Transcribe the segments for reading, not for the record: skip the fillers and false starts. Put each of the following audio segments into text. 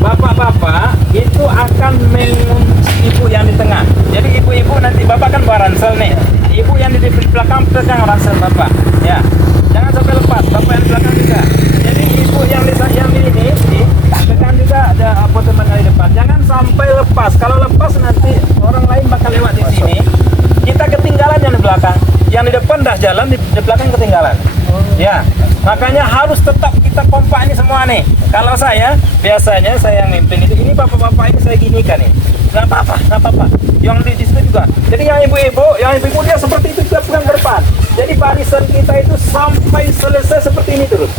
bapak-bapak itu akan mengunci ibu yang di tengah. Jadi ibu-ibu nanti, bapak kan bawa ransel nih. Ibu yang di belakang pegang ransel bapak. Ya, jangan sampai lepas. Bapak yang di belakang juga. Jadi ibu yang di ini pegang juga ada teman dari depan. Jangan sampai lepas. Kalau lepas nanti orang lain bakal lewat di sini. Kita ketinggalan yang di belakang. Yang di depan dah jalan, di belakang ketinggalan. Ya, makanya harus tetap kita kompak ini semua nih. Kalau saya, biasanya saya yang mimpin itu, ini bapak-bapak ini saya ginikan nih. Nggak apa-apa. Yang di situ juga. Jadi yang ibu-ibu dia seperti itu juga pegang ke depan. Jadi barisan kita itu sampai selesai seperti ini terus.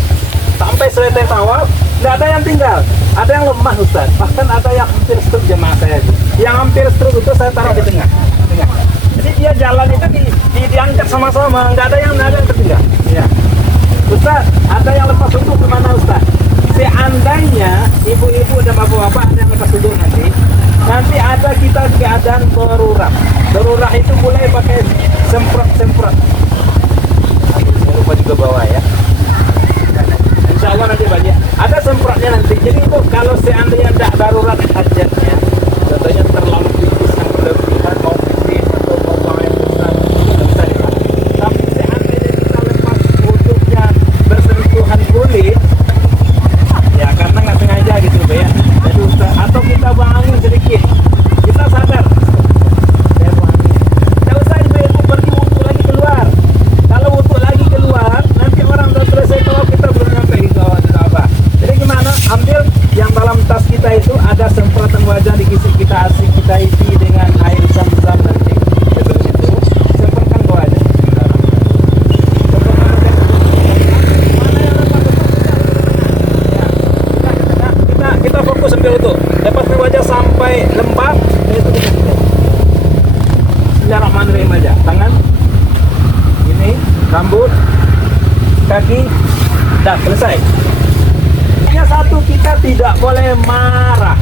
Sampai selesai tawaf, nggak ada yang tinggal. Ada yang lemah Ustaz. Bahkan ada yang hampir stroke jemaah saya itu. Yang hampir stroke itu saya taruh di tengah. Jadi dia jalan itu diangkat sama-sama, nggak ada yang tertinggal. Ya. Ustaz, ada yang lepas duduk kemana Ustaz? Seandainya ibu-ibu dan bapak-bapak ada yang lepas duduk nanti ada kita keadaan darurat. Darurat itu mulai pakai semprot. Saya lupa juga bawa ya. Insya Allah nanti banyak. Ada semprotnya nanti. Jadi ibu kalau seandainya tidak darurat hajatnya, contohnya terlalu tipis yang berlebihan mau pipis atau mau buang air besar, itu bisa dipakai. Tapi seandainya kita lepas wudhunya bersentuhan kulit, ya karena nggak sengaja gitu ya. Jadi atau kita buang angin sedikit, kita sadar. Saya buang angin. Tidak usah ibu pergi wudhu lagi keluar. Kalau wudhu lagi keluar, nanti orang sudah selesai kalau kita belum nyampe di bawah tidak apa. Jadi gimana? Ambil yang dalam tas kita itu ada semprotan wajah kita isi dengan air zam-zam nanti. Sebelum itu semprotkan ke wajah. Kita fokus sambil itu. Lepas ke wajah sampai lembab, itu kita. Bismillahirrahmanirrahim aja. Tangan, ini, rambut, kaki, dah selesai. Yang satu, kita tidak boleh marah.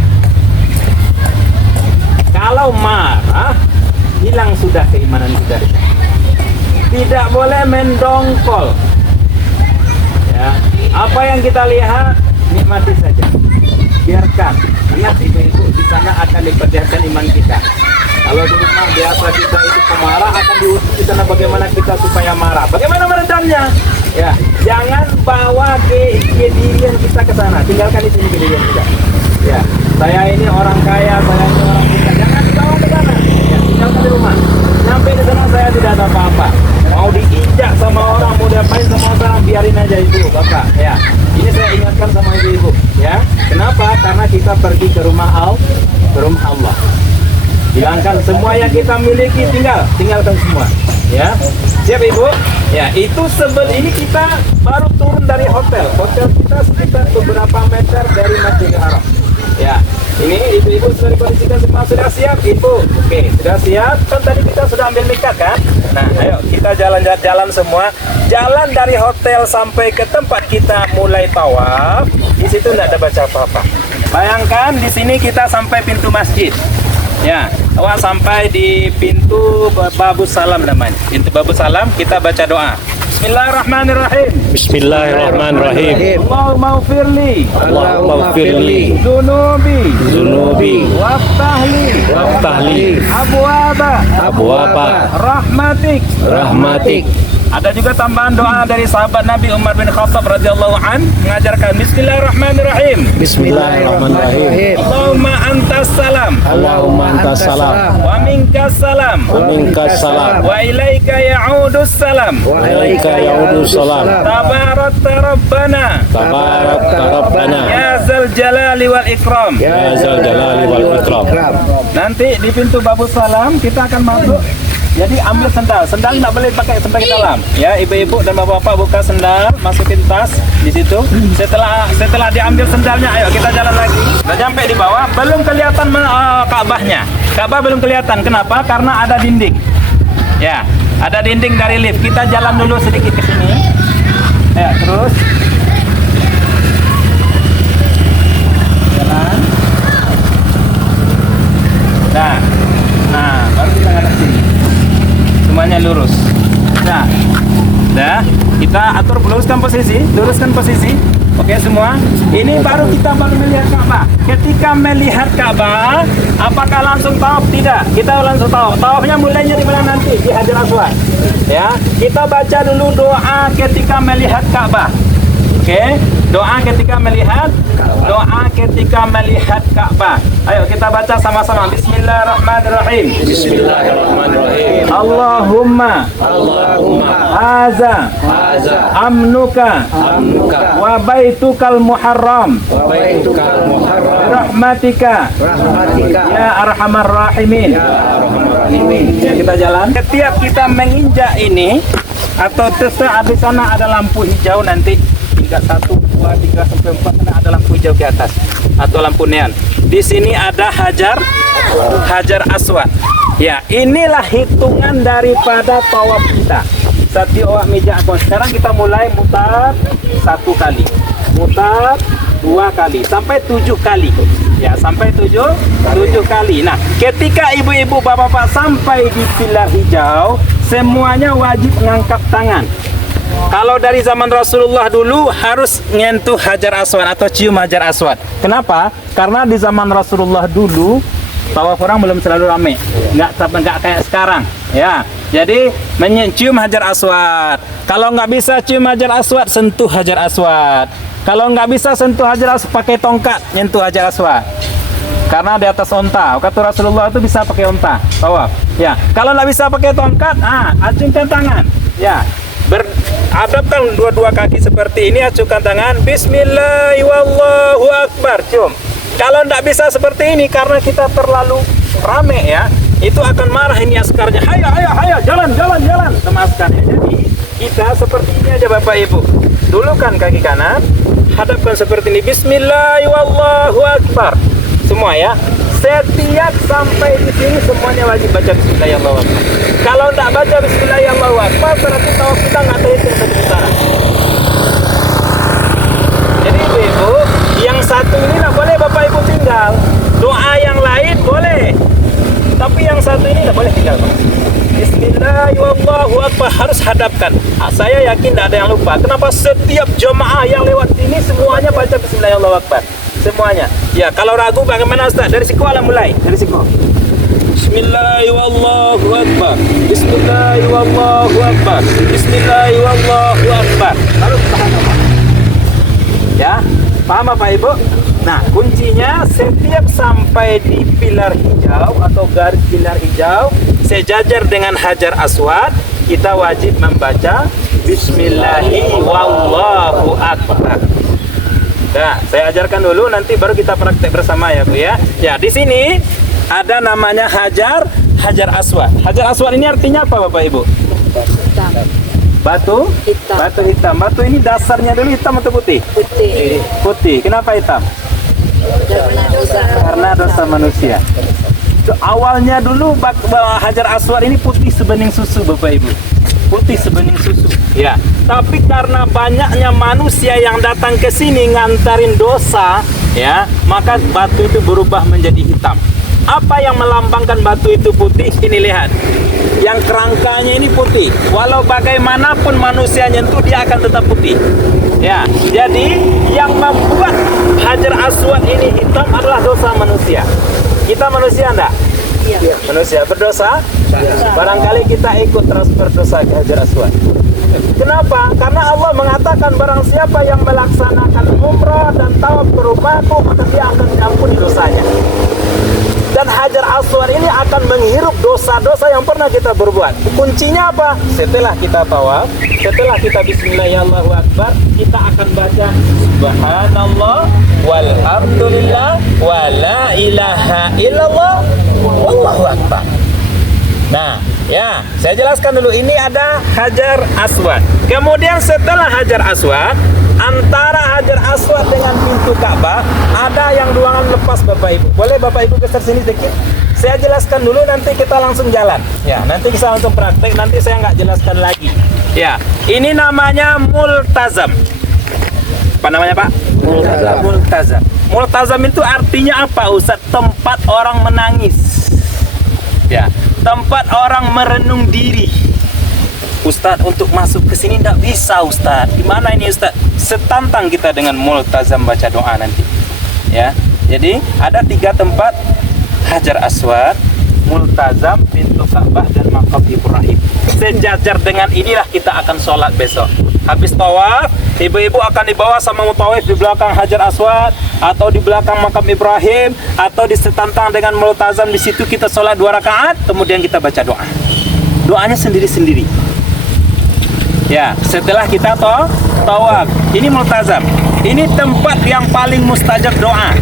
Kalau marah, hilang sudah keimanan kita. Tidak boleh mendongkol. Ya, apa yang kita lihat nikmati saja. Biarkan. Lihat ibu-ibu di sana akan diperlihatkan iman kita. Kalau di rumah biasa kita itu pemarah, akan diuji di sana bagaimana kita supaya marah. Bagaimana meredamnya? Ya, jangan bawa kedirian kita ke sana. Tinggalkan di sini kedirian kita. Ya, saya ini orang kaya, saya ini orang miskin. Jangan dibawa ke sana. Ya, tinggalkan di rumah. Sampai di sana saya tidak ada apa-apa. Mau diinjak sama orang, mau diapain sama orang, biarin aja ibu, bapak. Ya, ini saya ingatkan sama ibu-ibu. Ya, kenapa? Karena kita pergi ke rumah Allah. Hilangkan semua yang kita miliki, tinggalkan semua. Ya, siap ibu? Ya, itu ini kita baru turun dari hotel. Hotel kita sekitar beberapa meter dari Masjidil Haram. Ya, ini ibu-ibu sudah dikondisikan semua, sudah siap ibu? Oke, sudah siap. Kan tadi kita sudah ambil mikat kan? Nah, ayo kita jalan semua. Jalan dari hotel sampai ke tempat kita mulai tawaf. Di situ tidak ada baca apa-apa. Bayangkan di sini kita sampai pintu masjid. Ya, awak sampai di pintu Babus Salam namanya. Pintu Babus Salam, kita baca doa. Bismillahirrahmanirrahim. Bismillahirrahmanirrahim. Allahumma ufirli. Allahumma ufirli. Zunubi. Waftahli. Abwaba. Rahmatik. Ada juga tambahan doa dari sahabat Nabi Umar bin Khattab radhiyallahu an mengajarkan Bismillahirrahmanirrahim. Bismillahirrahmanirrahim. Allahumma antas salam. Wa minkas salam. Wa ilaika ya'udus salam. Tabarakta Rabbana. Ya zal jalali wal ikram. Nanti di pintu Babus Salam kita akan masuk. Jadi ambil sendal nggak boleh pakai sampai ke dalam. Ya, ibu-ibu dan bapak-bapak buka sendal, masukin tas di situ. Setelah diambil sendalnya, ayo kita jalan lagi. Sudah sampai di bawah, belum kelihatan Ka'bahnya. Ka'bah belum kelihatan. Kenapa? Karena ada dinding. Ya, ada dinding dari lift. Kita jalan dulu sedikit ke sini. Ya, terus jalan. Nah, baru kita ngadep sini. Semuanya lurus. Nah, kita luruskan posisi. Oke semua, ini baru kita melihat Ka'bah. Ketika melihat Ka'bah, apakah langsung tawaf? Tidak, kita langsung tawaf. Tawafnya mulainya di mana nanti? Di Hajar Aswad. Ya, kita baca dulu doa ketika melihat Ka'bah. Oke, doa ketika melihat Ka'bah. Ayo kita baca sama-sama. Bismillahirrahmanirrahim. Bismillahirrahmanirrahim. Allahumma haza amnuka wa baitukal muharram rahmatika ya arhamar rahimin. Ya, kita jalan. Setiap kita menginjak ini atau terserah di sana ada lampu hijau nanti tingkat 1, 2, 3 sampai 4 sana ada lampu hijau ke atas atau lampu neon. Di sini ada Hajar Aswad. Ya, inilah hitungan daripada tawaf kita. Setiap meja akon. Sekarang kita mulai mutar 1 kali, mutar 2 kali, sampai 7 kali. Ya, sampai 7 kali. Nah, ketika ibu-ibu, bapak-bapak sampai di pilar hijau, semuanya wajib mengangkat tangan. Kalau dari zaman Rasulullah dulu harus nyentuh Hajar Aswad atau cium Hajar Aswad. Kenapa? Karena di zaman Rasulullah dulu tawaf orang belum selalu ramai, nggak kayak sekarang. Ya, jadi mencium Hajar Aswad. Kalau nggak bisa cium Hajar Aswad, sentuh Hajar Aswad. Kalau nggak bisa sentuh Hajar Aswad, pakai tongkat nyentuh Hajar Aswad. Karena di atas onta, kata Rasulullah itu bisa pakai onta tawaf. Ya, kalau nggak bisa pakai tongkat, acungkan tangan. Ya, beradapkan dua kaki seperti ini, acukan tangan. Bismillahirrahmanirrahim. Cium. Kalau tidak bisa seperti ini karena kita terlalu rame ya, itu akan marah ini askarnya. Hayo, jalan sama askarnya. Jadi kita seperti ini aja Bapak Ibu. Dulukan kaki kanan, hadapkan seperti ini. Bismillahirrahmanirrahim. Semua ya. Setiap sampai di sini semuanya wajib baca Bismillahirrahmanirrahim. Kalau tidak baca Bismillahirrahmanirrahim, berarti tawaf kita nggak terhitung satu putaran. Jadi ibu, yang satu ini nggak boleh Bapak Ibu tinggal. Doa yang lain boleh, tapi yang satu ini nggak boleh tinggal. Bismillahirrahmanirrahim harus hadapkan. Saya yakin tidak ada yang lupa. Kenapa setiap jemaah yang lewat sini semuanya baca Bismillahirrahmanirrahim? Semuanya. Ya, kalau ragu bagaimana Ustaz? Dari siku alam mulai. Dari siku. Bismillahirrahmanirrahim. Bismillahirrahmanirrahim. Bismillahirrahmanirrahim. Lalu subhanallah. Ya, paham Bapak Ibu? Nah, kuncinya setiap sampai di pilar hijau atau garis pilar hijau sejajar dengan Hajar Aswad, kita wajib membaca Bismillahirrahmanirrahim. Nah, saya ajarkan dulu, nanti baru kita praktek bersama ya Bu ya. Ya, di sini ada namanya Hajar Aswad. Hajar Aswad ini artinya apa Bapak Ibu? Hitam. Batu hitam. Batu ini dasarnya dulu hitam atau putih? Putih. Kenapa hitam? Karena dosa manusia. Awalnya dulu Hajar Aswad ini putih sebening susu Bapak Ibu. Putih sebening susu. Ya. Tapi karena banyaknya manusia yang datang ke sini ngantarin dosa, ya, maka batu itu berubah menjadi hitam. Apa yang melambangkan batu itu putih? Ini lihat. Yang kerangkanya ini putih. Walau bagaimanapun manusia nyentuh, dia akan tetap putih. Ya. Jadi yang membuat Hajar Aswad ini hitam adalah dosa manusia. Kita manusia enggak? Iya. Manusia berdosa? Barangkali kita ikut transfer dosa ke Hajar Aswad. Kenapa? Karena Allah mengatakan barang siapa yang melaksanakan umrah dan tawaf ke rumahku, maka dia akan diampuni dosanya. Dan Hajar Aswad ini akan menghirup dosa-dosa yang pernah kita berbuat. Kuncinya apa? Setelah kita tawaf, setelah kita Bismillahirrahmanirrahim, kita akan baca Subhanallah walhamdulillah wa la ilaha illallah wallahu akbar. Nah, ya, saya jelaskan dulu. Ini ada Hajar Aswad. Kemudian setelah Hajar Aswad, antara Hajar Aswad dengan pintu Ka'bah ada yang ruangan lepas Bapak Ibu. Boleh Bapak Ibu geser sini sedikit? Saya jelaskan dulu, nanti kita langsung jalan. Ya, nanti kita langsung praktek. Nanti saya nggak jelaskan lagi. Ya, ini namanya multazam. Apa namanya Pak? Multazam. Multazam itu artinya apa Ustaz? Tempat orang menangis. Ya, tempat orang merenung diri. Ustadz untuk masuk ke sini tidak bisa Ustadz. Gimana ini Ustadz? Setantang kita dengan multazam baca doa nanti. Ya, jadi ada 3 tempat: Hajar Aswad, multazam, pintu Ka'bah, dan makam Ibrahim. Sejajar dengan inilah kita akan sholat besok. Habis tawaf, ibu-ibu akan dibawa sama mutawif di belakang Hajar Aswad, atau di belakang makam Ibrahim, atau di setantang dengan multazam. Di situ kita sholat 2 rakaat, kemudian kita baca doa. Doanya sendiri-sendiri. Ya, setelah kita tawaf, ini multazam. Ini tempat yang paling mustajab doa.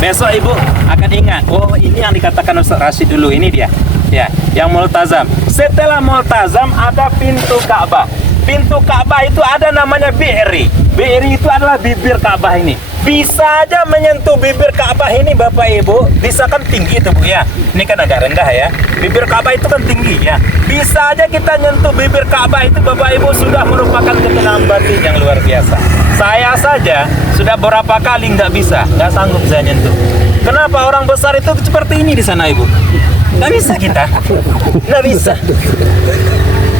Besok ibu akan ingat, oh ini yang dikatakan Ustaz Rashid dulu, ini dia. Ya, yang multazam. Setelah multazam ada pintu Ka'bah. Pintu Ka'bah itu ada namanya bi'ri. Bi'ri itu adalah bibir Ka'bah ini. Bisa aja menyentuh bibir Ka'bah ini Bapak Ibu. Bisa kan tinggi itu Bu ya. Ini kan agak rendah ya. Bibir Ka'bah itu kan tinggi ya. Bisa aja kita nyentuh bibir Ka'bah itu Bapak Ibu, sudah merupakan ketenangan batin yang luar biasa. Saya saja sudah berapa kali nggak bisa, nggak sanggup saya nyentuh. Kenapa? Orang besar itu seperti ini di sana Ibu. Nggak bisa kita. Nggak bisa.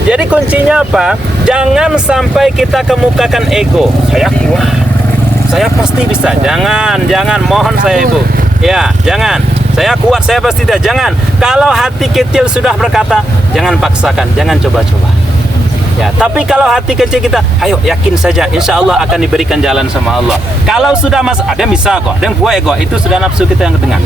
Jadi kuncinya apa? Jangan sampai kita kemukakan ego. Saya kuat, saya pasti bisa. Jangan, mohon saya Ibu. Ya, jangan. Saya kuat, saya pasti tidak. Jangan. Kalau hati kecil sudah berkata, jangan paksakan, jangan coba-coba. Ya, tapi kalau hati kecil kita, ayo yakin saja, insya Allah akan diberikan jalan sama Allah. Kalau sudah ada yang bisa kok, ada yang kuat ego, itu sudah nafsu kita yang ketengah.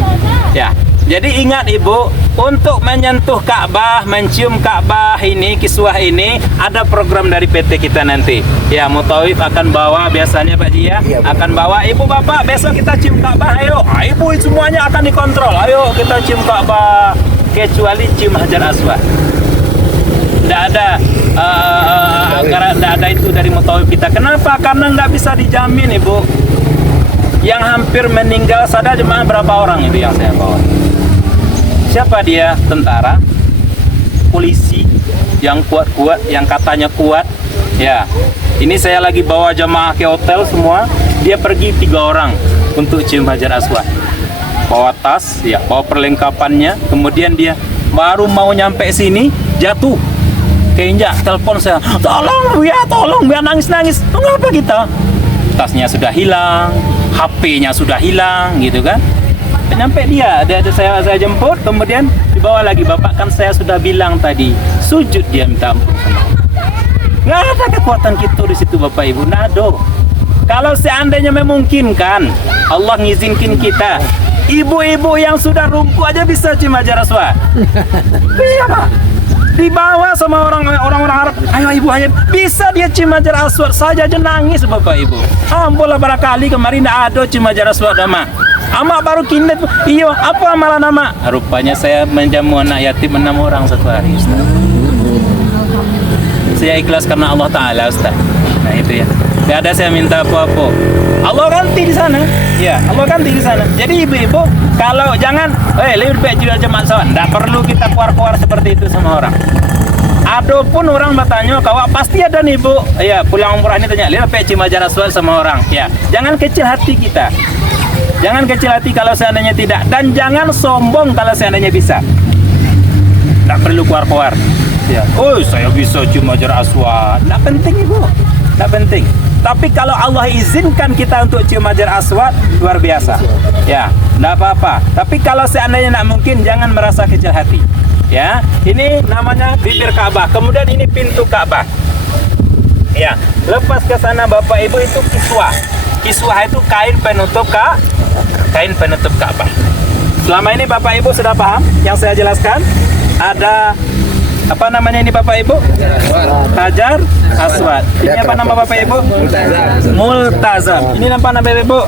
Ya. Jadi ingat Ibu, untuk menyentuh Ka'bah, mencium Ka'bah ini, kiswah ini, ada program dari PT kita nanti. Ya, Mutawif akan bawa, biasanya Pak Ji ya, akan bawa, Ibu Bapak besok kita cium Ka'bah, ayo. Ibu semuanya akan dikontrol, ayo kita cium Ka'bah, kecuali cium Hajar Aswad. Tidak ada tidak ada itu dari Mutawif kita. Kenapa? Karena nggak bisa dijamin Ibu. Yang hampir meninggal sadar jemaah berapa orang itu yang saya bawa? Siapa dia? Tentara, polisi yang kuat-kuat, yang katanya kuat. Ya, ini saya lagi bawa jemaah ke hotel semua. Dia pergi 3 orang untuk cium Hajar Aswad. Bawa tas, ya, bawa perlengkapannya. Kemudian dia baru mau nyampe sini, jatuh, keinjak. Telepon saya, tolong biar nangis-nangis. Mengapa kita? Tasnya sudah hilang, HP-nya sudah hilang, gitu kan? Nyampe dia saya jemput, kemudian dibawa lagi. Bapak kan saya sudah bilang tadi, sujud dia minta ampun sama Allah. Nggak ada kekuatan kita di situ Bapak Ibu, nado. Kalau seandainya memungkinkan, Allah ngizinkin kita, ibu-ibu yang sudah lumpuh aja bisa cium Hajar Aswad. Iya Pak. Dibawa sama orang-orang Arab, ayo ibu, ayo. Bisa dia cium Hajar Aswad saja aja nangis Bapak Ibu. Alhamdulillah barangkali kemarin ada cium Hajar Aswad ama. Ama baru kindet, iyo apa malah nama? Rupanya saya menjamu anak yatim 6 orang satu hari Ustaz. Saya ikhlas karena Allah Ta'ala Ustaz. Nah itu ya. Tidak ada saya minta apa-apa. Allah ganti di sana. Ya, Allah ganti di sana. Jadi ibu-ibu, kalau jangan, lebih baik jual jemaah sawan. Tidak perlu kita keluar-keluar seperti itu sama orang. Adapun orang bertanya, kawak pasti ada nih Bu. Ya, pulang umrah ini tanya, lebih baik cium Hajar Aswad sama orang. Ya, jangan kecil hati kita. Jangan kecil hati kalau seandainya tidak. Dan jangan sombong kalau seandainya bisa. Tidak perlu keluar-keluar. Ya. Oh, saya bisa cium Hajar Aswad. Tidak penting Ibu. Tidak penting. Tapi kalau Allah izinkan kita untuk cium Hajar Aswad, luar biasa. Ya, tidak apa-apa. Tapi kalau seandainya tidak mungkin, jangan merasa kecil hati. Ya, ini namanya bibir Ka'bah. Kemudian ini pintu Ka'bah. Ya, lepas ke sana Bapak Ibu itu kiswah. Kiswah itu kain penutup Ka'bah. Selama ini Bapak Ibu sudah paham yang saya jelaskan? Ada apa namanya ini Bapak Ibu? Hajar Aswad. Ini apa nama Bapak Ibu? Multazam. Ini apa nama Bapak Ibu?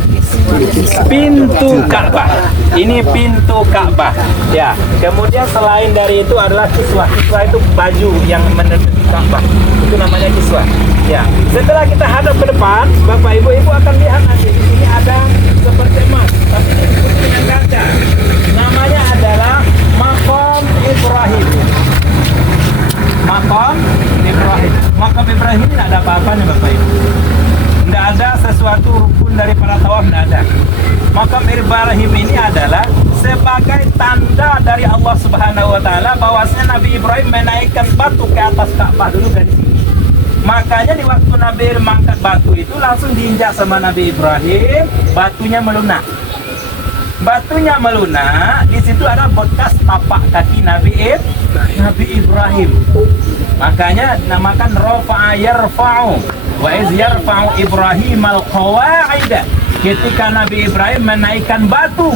Pintu Ka'bah. Ini pintu Ka'bah. Ya. Kemudian selain dari itu adalah kiswah. Kiswah itu baju yang menutupi Ka'bah. Itu namanya kiswah. Ya. Setelah kita hadap ke depan, Bapak Ibu akan lihat nanti di sini ada seperti emas, tapi ini diikuti dengan kaca. Namanya adalah Maqam Ibrahim. Maqam Ibrahim ini tidak ada apa-apanya Bapak Ibu. Tidak ada sesuatu rukun dari para tawaf, tidak ada. Maqam Ibrahim ini adalah sebagai tanda dari Allah Subhanahu wa taala bahwasanya Nabi Ibrahim menaikkan batu ke atas Ka'bah dulu dari sini. Makanya di waktu Nabi mengangkat batu itu langsung diinjak sama Nabi Ibrahim, batunya melunak. Batunya melunak, di situ ada bekas tapak kaki Nabi Ibrahim. Makanya namakan rafa'a yarfa'u wa iz yarfa'u Ibrahim al-qawa'ida. Ketika Nabi Ibrahim menaikkan batu,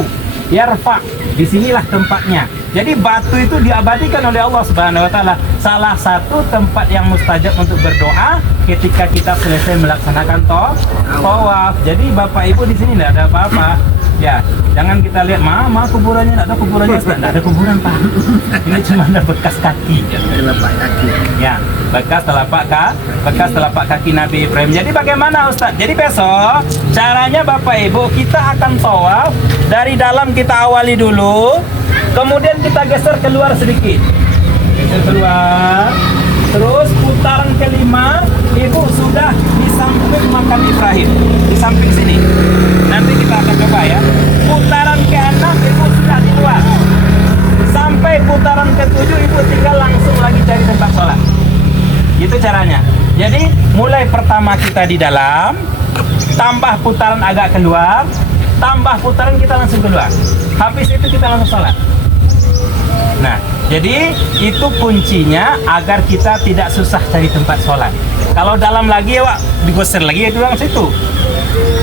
yarfa', disinilah tempatnya. Jadi batu itu diabadikan oleh Allah Subhanahu wa taala. Salah satu tempat yang mustajab untuk berdoa ketika kita selesai melaksanakan tawaf. Jadi Bapak Ibu di sini tidak ada apa-apa. Ya, jangan kita lihat, mama kuburannya tidak ada kuburannya, tidak ada kuburan Pak. Ini cuma ada bekas kaki. Ya, bekas telapak kaki Nabi Ibrahim. Jadi bagaimana Ustaz? Jadi besok caranya Bapak Ibu kita akan tawaf dari dalam, kita awali dulu, kemudian kita geser keluar sedikit, geser keluar, terus putaran kelima Ibu sudah di samping makam Ibrahim, di samping sini. Nanti kita akan coba ya. Putaran ke-6 Ibu sudah di luar. Sampai putaran ke-7 Ibu tinggal langsung lagi cari tempat sholat. Itu caranya. Jadi mulai pertama kita di dalam, tambah putaran agak keluar, tambah putaran kita langsung keluar. Habis itu kita langsung sholat. Nah, jadi itu kuncinya agar kita tidak susah cari tempat sholat. Kalau dalam lagi ya Wak, digeser lagi itu orang situ.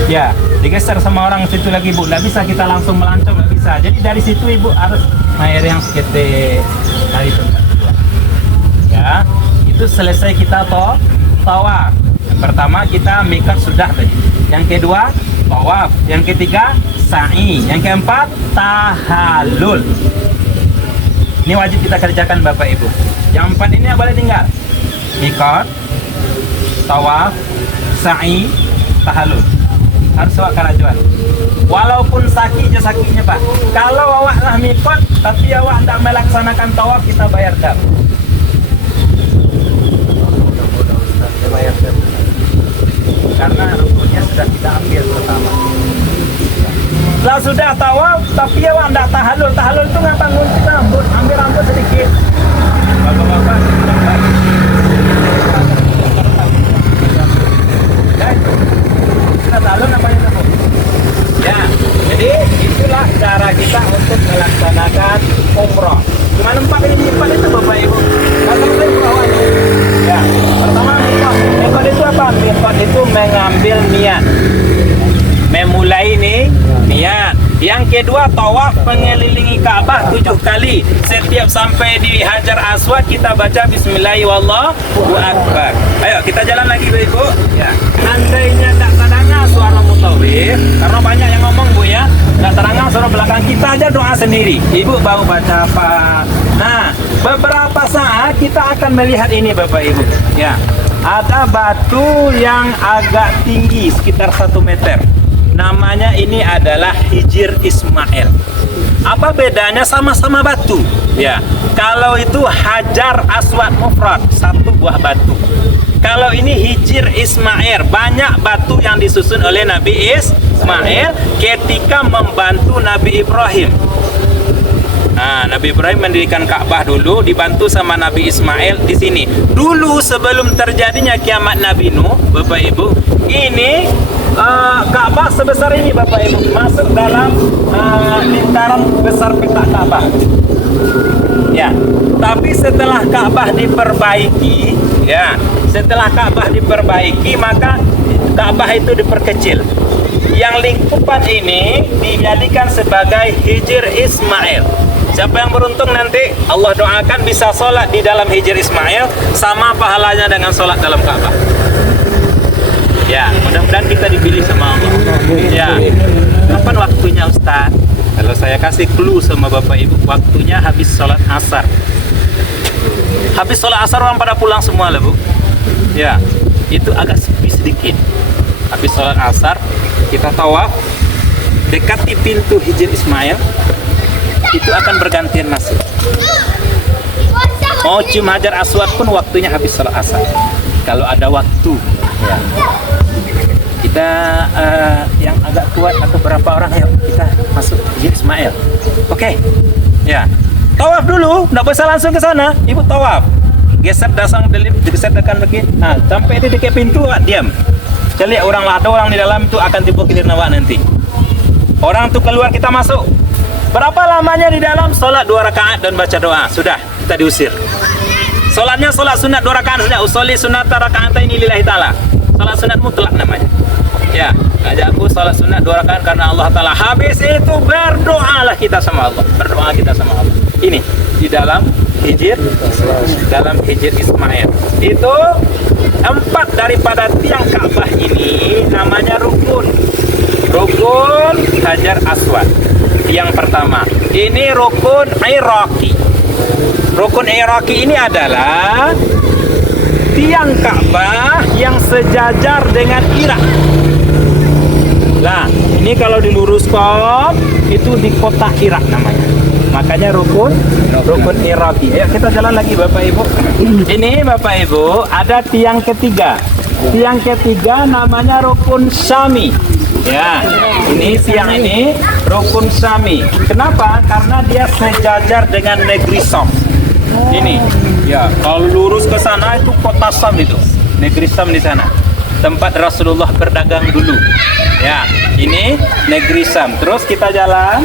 Ya, digeser sama orang situ lagi Bu. Nggak bisa kita langsung melancong, nggak bisa. Jadi dari situ Ibu harus air yang sekete dari tempat kedua. Ya, itu selesai kita tawaf. Yang pertama kita miqat sudah tadi. Yang kedua tawaf. Yang ketiga sa'i. Yang keempat tahallul. Ini wajib kita kerjakan Bapak Ibu. Yang 4 ini boleh tinggal. Miqat, tawaf, sa'i, tahallul. Harus awak kerajuan. Walaupun sakitnya Pak. Kalau awak lah miqat tapi awak tidak melaksanakan tawaf, kita bayar dam. Karena rukunnya sudah kita ambil pertama. Setelah sudah tawaf tapi awak tidak tahallul. Tahallul itu ngapa ngunci rambut, ambil rambut sedikit. Bapak-bapak sudah tahallul namanya itu. Ya, jadi itulah cara kita untuk melaksanakan umroh. Cuma 4 itu Bapak Ibu. Kalau saya umrohnya, ya, pertama miqat itu apa? Miqat itu mengambil niat, memulai niat. Yang kedua tawaf, mengelilingi Ka'bah 7 kali. Setiap sampai di Hajar Aswad kita baca Bismillahirrahmanirrahim. Ayo kita jalan lagi Ibu. Ya. Andainya tak terdengar suara mutawif, karena banyak yang ngomong Bu ya, tak terdengar suara belakang, kita aja doa sendiri. Ibu baru baca apa? Nah, beberapa saat kita akan melihat ini Bapak Ibu. Ya. Ada batu yang agak tinggi sekitar 1 meter. Namanya ini adalah Hijr Ismail. Apa bedanya? Sama-sama batu. Ya, kalau itu Hajar Aswad mufrad, 1 buah batu. Kalau ini Hijr Ismail, banyak batu yang disusun oleh Nabi Ismail ketika membantu Nabi Ibrahim. Nah, Nabi Ibrahim mendirikan Ka'bah dulu, dibantu sama Nabi Ismail di sini. Dulu sebelum terjadinya kiamat Nabi Nuh, Bapak Ibu, ini Ka'bah sebesar ini Bapak Ibu, masuk dalam lingkaran besar peta Ka'bah. Ya, tapi setelah Ka'bah diperbaiki, maka Ka'bah itu diperkecil. Yang lingkupan ini dijadikan sebagai Hijr Ismail. Siapa yang beruntung nanti Allah doakan bisa sholat di dalam Hijr Ismail sama pahalanya dengan sholat dalam Ka'bah. Ya, mudah-mudahan kita dipilih sama Allah. Ya, kapan waktunya Ustaz? Kalau saya kasih clue sama Bapak Ibu, waktunya habis sholat asar. Habis sholat asar orang pada pulang semua lah Bu. Ya, itu agak sepi sedikit. Habis sholat asar, kita tawaf, dekati pintu Hijr Ismail, itu akan bergantian masuk. Mau cium Hajar Aswad pun waktunya habis sholat asar. Kalau ada waktu, ya. Kita yang agak kuat atau berapa orang, ya kita masuk Hijr Ismail. Oke. Ya. Tawaf dulu, nggak bisa langsung ke sana. Ibu tawaf. Geser dasang delip, geser dekan lagi. Nah, sampai di dekat pintu, diam. Cari orang lah, ada orang di dalam itu akan tiba kilir nawa nanti. Orang tuh keluar, kita masuk. Berapa lamanya di dalam? Sholat 2 rakaat dan baca doa. Sudah, kita diusir. Sholatnya sholat sunat 2 rakaat saja. Usolli sunata raka'ataini lillahi ta'ala. Sholat sunat mutlak namanya. Ya, ajak aku sholat sunat 2 rakaat karena Allah Ta'ala. Habis itu berdoalah kita sama Allah. Berdoa kita sama Allah. Ini di dalam Hijr Ismail. Itu 4 daripada tiang Ka'bah ini namanya rukun. Rukun Hajar Aswad. Yang pertama, ini rukun Iraqi. Rukun Iraqi ini adalah tiang Ka'bah yang sejajar dengan Irak. Nah, ini kalau diluruskan itu di kota Irak namanya. Makanya rukun Iraqi. Ayo kita jalan lagi Bapak Ibu. Ini Bapak Ibu ada tiang ketiga. Tiang ketiga namanya rukun Syami. Ya, ini tiang ini rukun Syami. Kenapa? Karena dia sejajar dengan negeri Syam. Ini, ya, kalau lurus ke sana itu kota Syam itu, negeri Syam di sana. Tempat Rasulullah berdagang dulu. Ya, ini negeri Syam. Terus kita jalan.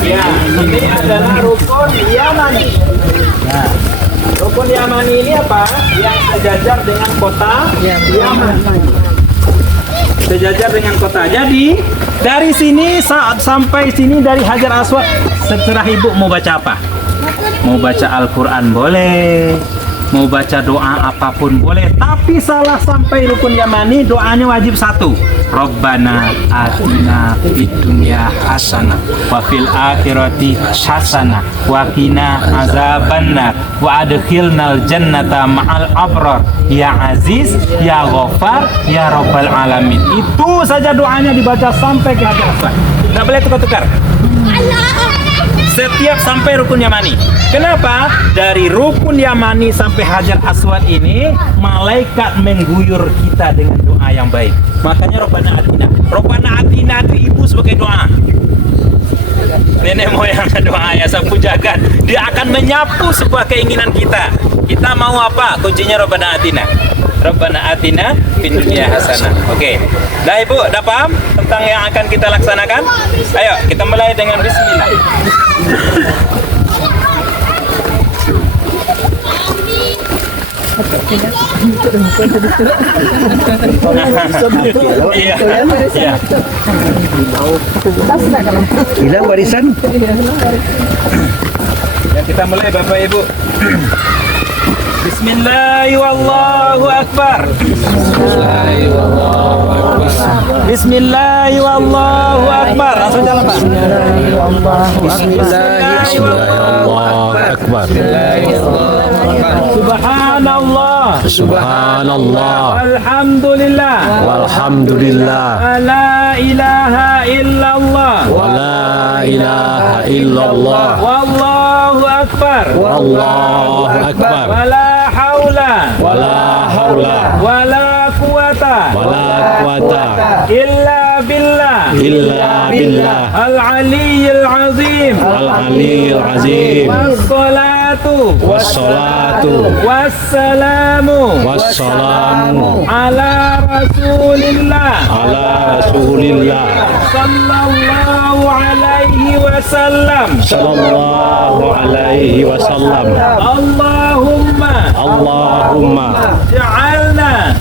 Ya, ini adalah rukun Yamani. Nah, rukun Yamani ini apa? Yang sejajar dengan kota Yaman. Sejajar dengan kota. Jadi dari sini saat sampai sini dari Hajar Aswad, setelah ibu mau baca apa? Mau baca Al-Quran boleh, mau baca doa apapun boleh. Tapi salah sampai rukun Yamani, doanya wajib satu. Rabbana atina fid dunya hasanah wa fil akhirati hasanah wa qina azabannar wa adkhilnal jannata ma'al abrar ya aziz ya ghafar ya rabbal alamin. Itu saja doanya dibaca sampai ke Hajar Aswad. Nggak boleh tukar-tukar. Setiap sampai rukun Yamani. Kenapa? Dari rukun Yamani sampai Hajar Aswad ini malaikat mengguyur kita dengan doa yang baik. Makanya Rabbana Atina. Rabbana Atina itu ibu sebagai doa. Nenek moyang doa ya sapu jagat. Dia akan menyapu sebuah keinginan kita. Kita mau apa? Kuncinya Rabbana Atina. Rabbana Atina fid dunya hasanah. Oke. Dah Ibu, dah paham tentang yang akan kita laksanakan? Ayo, kita mulai dengan bismillah. Iya. Iya. Hilang barisan. Ya, kita mulai Bapak Ibu. Bismillahirrahmanirrahim. Wallahu akbar. Bismillahirrahmanirrahim. Wallahu akbar. Langsung jalan Pak. Allahu Akbar. Subhanallah. Subhanallah. Alhamdulillah. Walhamdulillah. La ilaha illallah. Wa la ilaha illallah. Wallahu akbar. Wallahu akbar. Wala haula. Wala haula. Wala quwata. Wala quwata. Illa billah. Illa billah. Al-aliyyil azim. Al-aliyyil azim. Wassalatu. Wassalatu. Wassalamu. Wassalamu. Ala rasulillah. Ala rasulillah. Sallallahu alaihi wasallam. Sallallahu alaihi wasallam. Allahumma ja'alna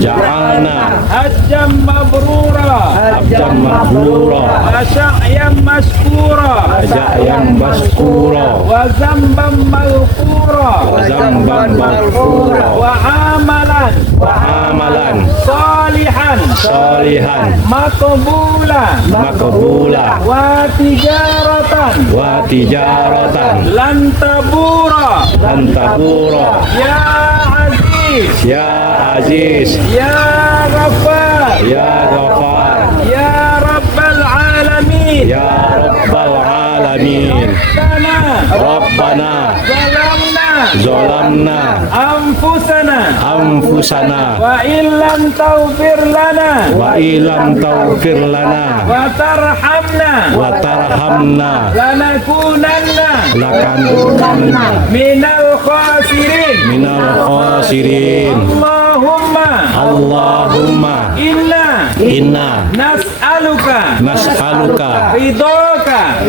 hajjam mabrura abdan mabrura wa sa'yan mashkura aja'yan maskura wa zamban maghfura wa zamban maghfura wa amalan salihan maqbula wa tijaratan lan tabura ya aziz ya ghaffar ya rabbal alamin Rabbana zalamna zalamna anfusana wa illam taghfir lana wa ilam taghfir lana wa tarhamna lanakunanna minal khasirin. Allahumma inna nas'aluka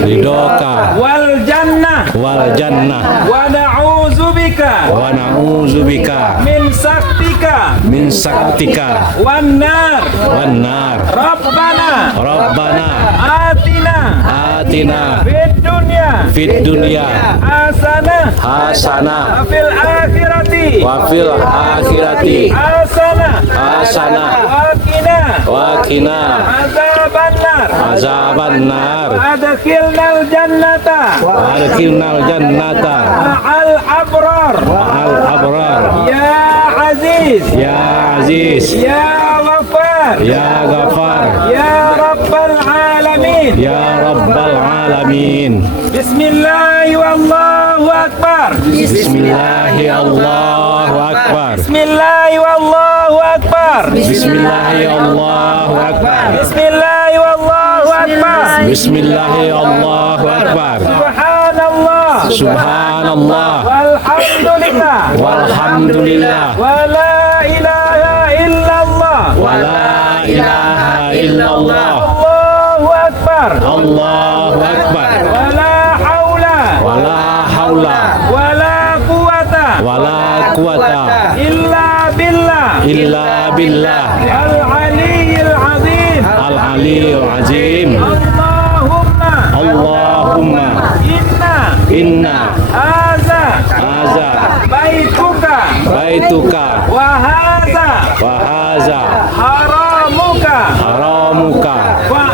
ridhoka wal jannah wal jannah wa na'udzubika wa na'udzubika min saktika wan nar. Rabbana atina fid dunya hasanah wa fil akhirati hasanah wa qina azaban nar. Adkhilnal jannata ma'al abrar ya aziz ya ghafar ya rabbal alamin. Bismillahi wallahu akbar. Bismillahi Allahu akbar. Bismillahi wallahu akbar. Bismillahi Allahu akbar. Bismillahi wallahu akbar. Bismillahi Allahu akbar. Subhanallah Walhamdulillah wa la ilaha illallah Allahu akbar wa la haula wa la quwata illa billah al-aliyyil azim. Allahumma inna haza baituka wa haza haramuka wa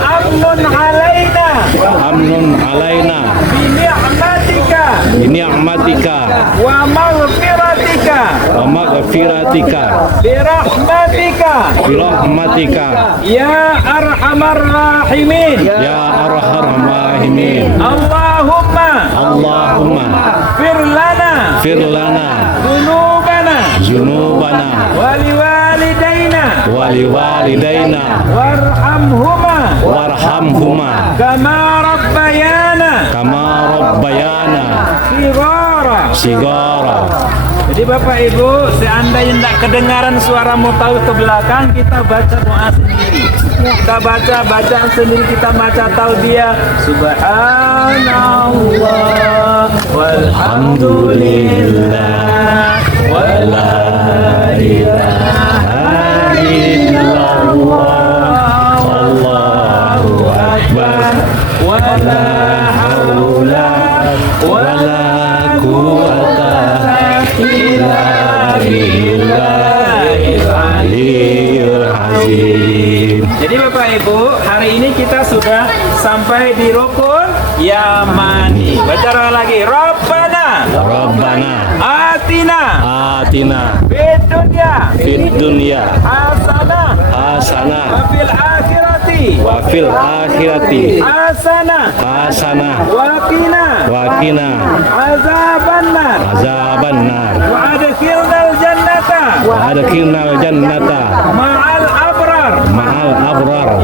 amnun alaina bi ni'matika wa maghfiratika bi rahmatika ya arhamar rahimin. Allahumma fir lana dzunubana wa liwalidaina warhamhuma kama rabbayana sigara. Jadi Bapak Ibu, seandainya tidak kedengaran suara tahu ke belakang, kita baca doa sendiri. Kita baca bacaan sendiri, kita baca taudiyah. Subhanallah walhamdulillah wa la ilaha illallah Allahu akbar wa la haula wa la quwata illa billahil aliyyil azim. Jadi Bapak Ibu, hari ini kita sudah sampai di rukun Yamani. Baca lagi. Rabbana atina fid dunya hasanah wa fil akhirati hasanah wa qina azaban nar wa adkhilnal jannata ma'al abrar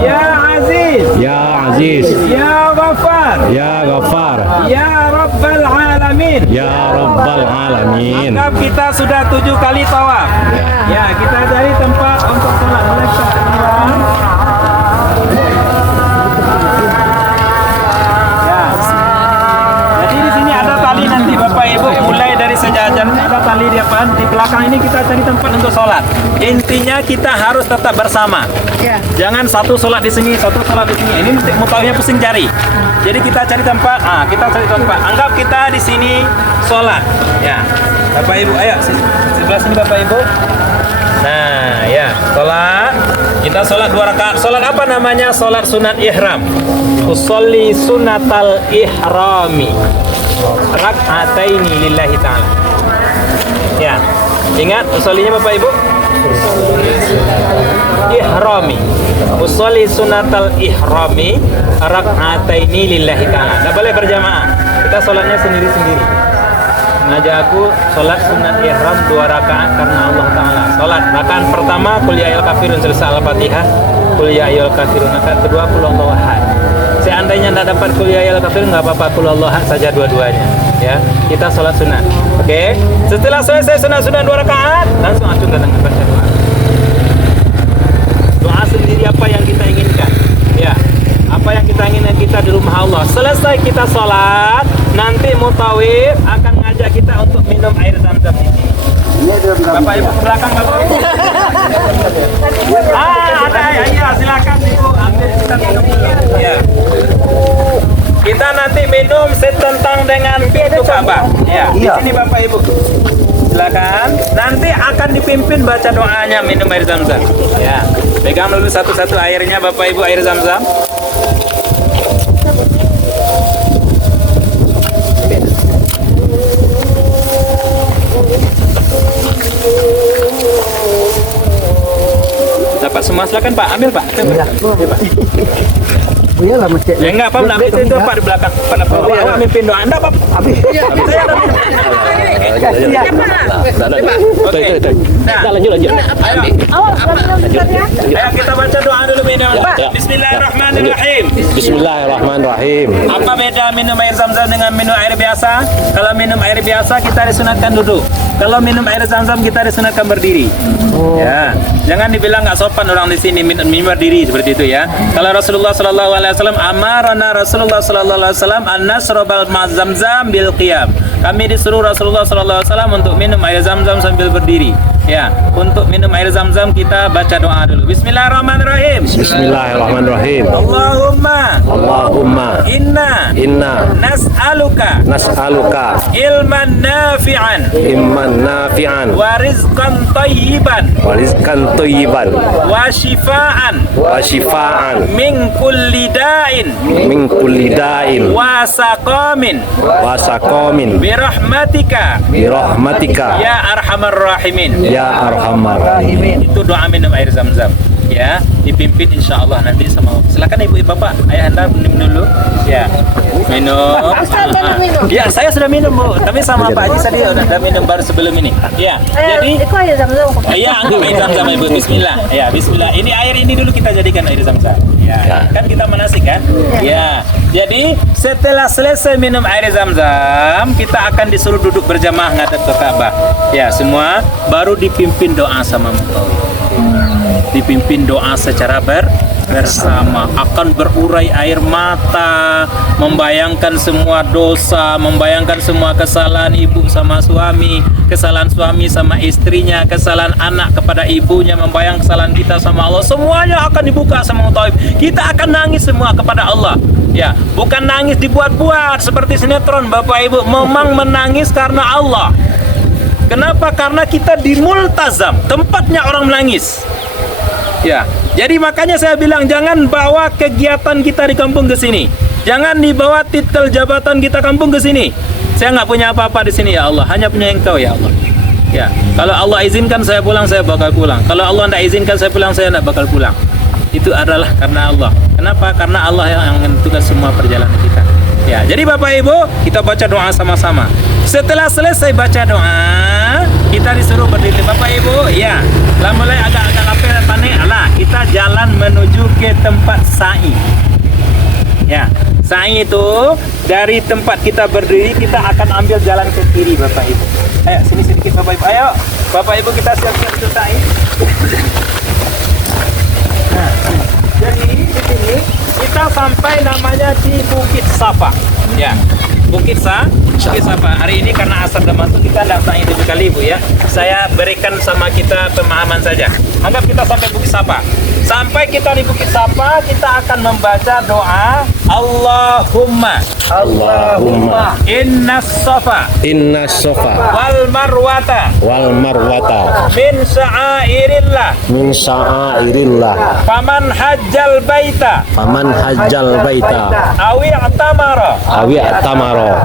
ya aziz ya ghafar ya rabbal alamin. Anggap kita sudah 7 kali tawaf. Ya, kita cari tempat untuk sholat. Ya. Jadi di sini ada tali nanti Bapak Ibu, mulai dari sejajar ada tali di depan, di belakang ini kita cari tempat untuk sholat. Intinya kita harus tetap bersama. Jangan satu sholat di sini, satu sholat di sini. Ini mutawifnya pusing cari. Jadi kita cari tempat, kita cari tempat. Anggap kita di sini sholat. Ya, Bapak Ibu, ayo sebelah sini Bapak Ibu. Nah, ya, sholat. Kita sholat 2 rakaat. Sholat apa namanya? Sholat sunat ihram. Usolli sunatal ihrami. Rak'ataini lillahi ta'ala. Ya, ingat usollinya Bapak Ibu? Ihrami. Usolli sunatal ihrami rak'ataini lillahi ta'ala. Tidak boleh berjamaah. Kita sholatnya sendiri-sendiri. ngajak aku sholat sunat ihram 2 rakaat karena Allah Ta'ala. Sholat rakaat pertama qul ya ayyuhal kafirun selesai Al-Fatihah, qul ya ayyuhal kafirun, rakaat kedua qul huwallahu ahad. Seandainya tidak dapat qul ya ayyuhal kafirun nggak apa-apa, qul huwallahu ahad saja dua-duanya. Ya, kita sholat sunat. Oke. Setelah selesai sunat 2 rakaat, langsung acungkan tangan baca doa. Doa sendiri apa yang kita inginkan. Ya. Apa yang kita inginkan kita di rumah Allah. Selesai kita sholat, nanti mutawif akan ngajak kita untuk minum air zam-zam ini. Bapak Ibu ke belakang, Bapak Ibu. Ada, ya silakan Ibu ambil kita minum. Ya. Kita nanti minum setentang dengan pintu Ka'bah. Ya, di sini Bapak Ibu. Silakan. Nanti akan dipimpin baca doanya minum air zam-zam. Ya. Pegang dulu satu-satu airnya Bapak Ibu, air zam-zam. Dapat semua, silakan Pak, ambil Pak. Iya lah masjid. Ya enggak apa-apa, itu Pak di belakang. Pada Bapak mimpin doa. Enggak apa-apa. Habis. Saya ada. Oke. Nah, lanjut. Ayo kita baca doa dulu minum. Bismillahirrahmanirrahim. Bismillahirrahmanirrahim. Apa beda minum air zam-zam dengan minum air biasa? Kalau minum air biasa kita disunatkan duduk. Kalau minum air zam-zam kita disunatkan berdiri. Ya, jangan dibilang nggak sopan orang di sini minum berdiri seperti itu ya. Kalau Rasulullah Sallallahu Alaihi Wasallam amarana Rasulullah Sallallahu Alaihi Wasallam an-nasrabal zam-zam bil qiyam. Kami disuruh Rasulullah Sallallahu Alaihi Wasallam untuk minum air zam-zam sambil berdiri. Ya, untuk minum air zam-zam kita baca doa dulu. Bismillahirrahmanirrahim. Bismillahirrahmanirrahim. Allahumma inna nas'aluka ilman nafi'an wa rizqan tayyiban wa shifaan min kulli da'in wa saqamin birahmatika ya arhamar rahimin. Ya arhamar rahimin. Itu doa minum air zam-zam. Ya, dipimpin insya Allah nanti sama. Silakan ibu bapak, ayah anda minum dulu. Ya, minum. Ya, saya sudah minum Bu, tapi sama Pak Haji tadi udah minum baru sebelum ini. Ya, jadi. Iya, anggap air zam-zam ibu. Bismillah. Ya, Bismillah. Ini air ini dulu kita jadikan air zam-zam. Ya, kan kita manasik kan? Ya, jadi setelah selesai minum air zam-zam, kita akan disuruh duduk berjamaah ngadep ke Ka'bah. Ya, semua baru dipimpin doa sama dipimpin doa secara bersama, akan berurai air mata, membayangkan semua dosa, membayangkan semua kesalahan ibu sama suami, kesalahan suami sama istrinya, kesalahan anak kepada ibunya, membayang kesalahan kita sama Allah, semuanya akan dibuka sama Taib. Kita akan nangis semua kepada Allah. Ya, bukan nangis dibuat-buat seperti sinetron Bapak Ibu, memang menangis karena Allah. Kenapa? Karena kita di multazam, tempatnya orang menangis. Ya, jadi makanya saya bilang jangan bawa kegiatan kita di kampung ke sini. Jangan dibawa titel jabatan kita kampung ke sini. Saya nggak punya apa-apa di sini ya Allah, hanya punya Engkau ya Allah. Ya, kalau Allah izinkan saya pulang, saya bakal pulang. Kalau Allah tidak izinkan saya pulang, saya tidak bakal pulang. Itu adalah karena Allah. Kenapa? Karena Allah yang menentukan semua perjalanan kita. Ya, jadi Bapak Ibu, kita baca doa sama-sama. Setelah selesai baca doa, kita disuruh berdiri. Bapak Ibu, ya, lah mulai agak-agak lapar panik, alah, kita jalan menuju ke tempat sa'i. Ya, sa'i itu dari tempat kita berdiri, kita akan ambil jalan ke kiri Bapak Ibu. Ayo, sini sedikit Bapak Ibu. Ayo, Bapak Ibu kita siap-siap untuk sa'i. Nah, jadi di sini kita sampai namanya di Bukit Safa. Ya, Bukit Safa. Hari ini karena asar sudah masuk, kita tidak sa'i 7 kali Bu ya. Saya berikan sama kita pemahaman saja. Anggap kita sampai Bukit Safa. Sampai kita di Bukit Safa, kita akan membaca doa Allahumma innas safa wal marwata min sya'airillah faman hajjal baita awi i'tamara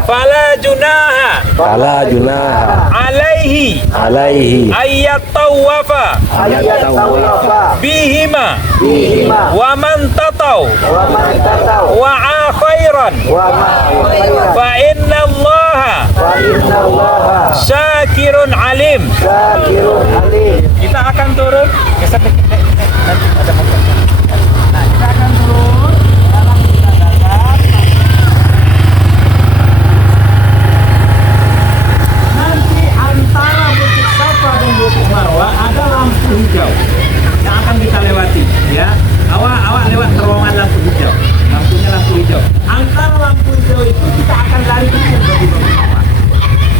fala junaha alaihi ayyatawafa bihima wa man tataw wa khairan fa inna allaha Wa innallaha syakirun alim. syakirun alim. Kita akan turun. Geser dikit, nanti ada motor. Nah, kita akan turun. Sekarang kita datang. Nanti antara Bukit Safa dan Bukit Marwah ada lampu hijau yang akan kita lewati, ya. Awak lewat terowongan lampu hijau. Lampunya lampu hijau. Antara lampu hijau itu kita akan lari dulu bagi Bapak.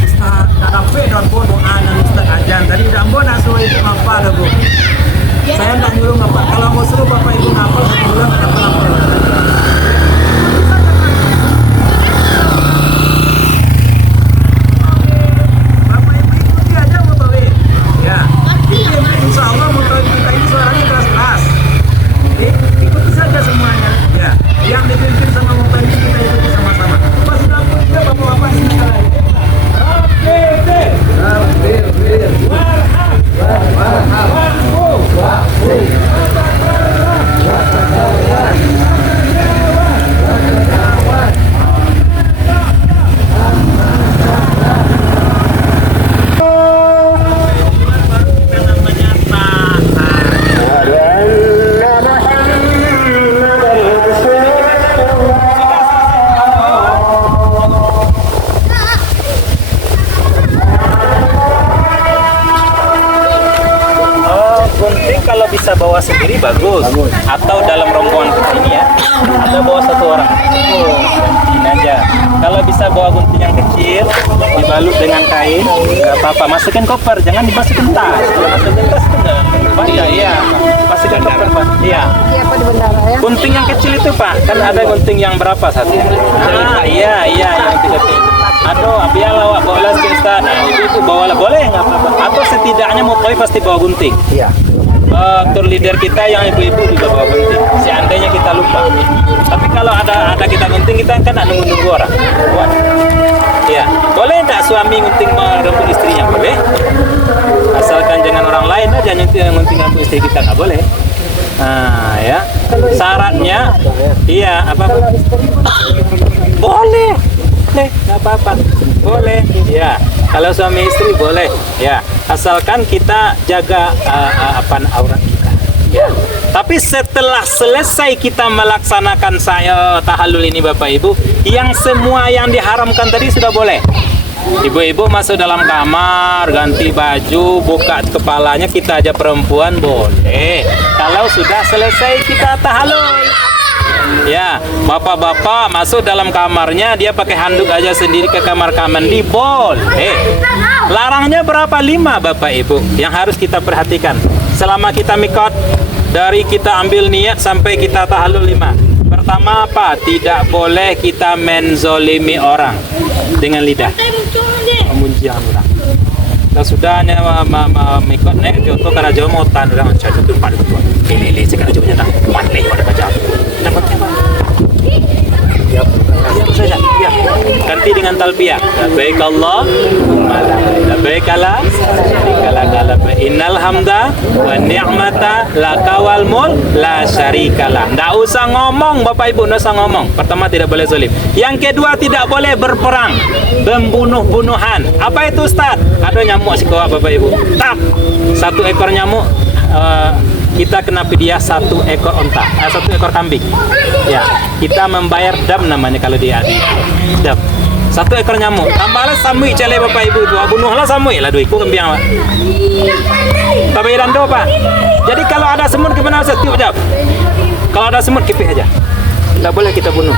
Ustaz, tak dapat dan bono anak Ustaz ajan. Tadi dah bono suruh itu apa dah bu? Saya nak nyuruh Bapak. Kalau mau suruh Bapak Ibu ngapal satu bulan tak apa. Bapak Ibu ikuti aja motorin. Ya. Insya Allah motorin kita ini suaranya keras-keras. Jadi ikuti saja semuanya. Ya. Yang dipimpin sama motorin kita ikuti sama-sama. Pas sudah punya Bapak-Bapak silakan. Kalau bisa bawa sendiri bagus. Atau dalam rombongan begini ya, atau bawa satu orang. Ini aja. Kalau bisa bawa gunting yang kecil, dibalut dengan kain, nggak apa-apa. Masukin koper, jangan dimasukin tas. Kalau masukin tas itu nggak baca, ya. Masukin koper, Pak. Iya. Gunting yang kecil itu, Pak. Kan ada gunting yang berapa satu? Iya, yang 3 Aduh, biarlah awak bawa ke Ustaz. Nah, itu bawalah, boleh nggak apa-apa. Atau setidaknya mutoi pasti bawa gunting. Iya. Tour leader kita yang ibu-ibu juga bawa gunting. Seandainya kita lupa. Tapi kalau ada kita gunting, kita kan tak nunggu orang. Iya. Boleh tak suami gunting rambut istrinya? Boleh. Asalkan jangan orang lain aja gunting rambut istri kita, nggak boleh. Nah, ya. Syaratnya, iya apa? Boleh, nggak apa-apa. Boleh, ya. Kalau suami istri boleh, ya. Asalkan kita jaga aurat kita. Ya. Tapi setelah selesai kita melaksanakan tahallul ini Bapak Ibu, yang semua yang diharamkan tadi sudah boleh. Ibu-ibu masuk dalam kamar, ganti baju, buka kepalanya, kita aja perempuan boleh. Kalau sudah selesai kita tahallul. Ya, bapak-bapak masuk dalam kamarnya, dia pakai handuk aja sendiri ke kamar mandi, boleh. Larangnya berapa? 5 Bapak Ibu yang harus kita perhatikan selama kita mikot, dari kita ambil niat sampai kita tahallul 5. Pertama apa? Tidak boleh kita menzolimi orang dengan lidah, memuji orang. Dan sudahnya mikot nek contoh karena jauh mau tan orang cari itu pada itu lele sekarang jauhnya tak kuat leh pada baca nak penting ya saja ya ganti dengan talbiyah labbaik Allah labbaik la innal hamda wa ni'mata laka wal mulk la syarikalah. Ndak usah ngomong Bapak Ibu, ndak usah ngomong. Pertama tidak boleh zalim. Yang kedua tidak boleh berperang, membunuh-bunuhan. Apa itu Ustaz? Ada nyamuk si kawak Bapak Ibu. Tak. 1 ekor nyamuk kita kena fidyah 1 ekor onta, 1 ekor kambing. Ya, kita membayar dam namanya kalau dia dam. 1 ekor nyamuk. Tambahlah samui cale Bapak Ibu tu. Bunuhlah samui lah duit ku kembiang Pak. Tapi rando Pak. Jadi kalau ada semut gimana Ustaz? Tiup jawab. Kalau ada semut kipih aja. Tidak boleh kita bunuh.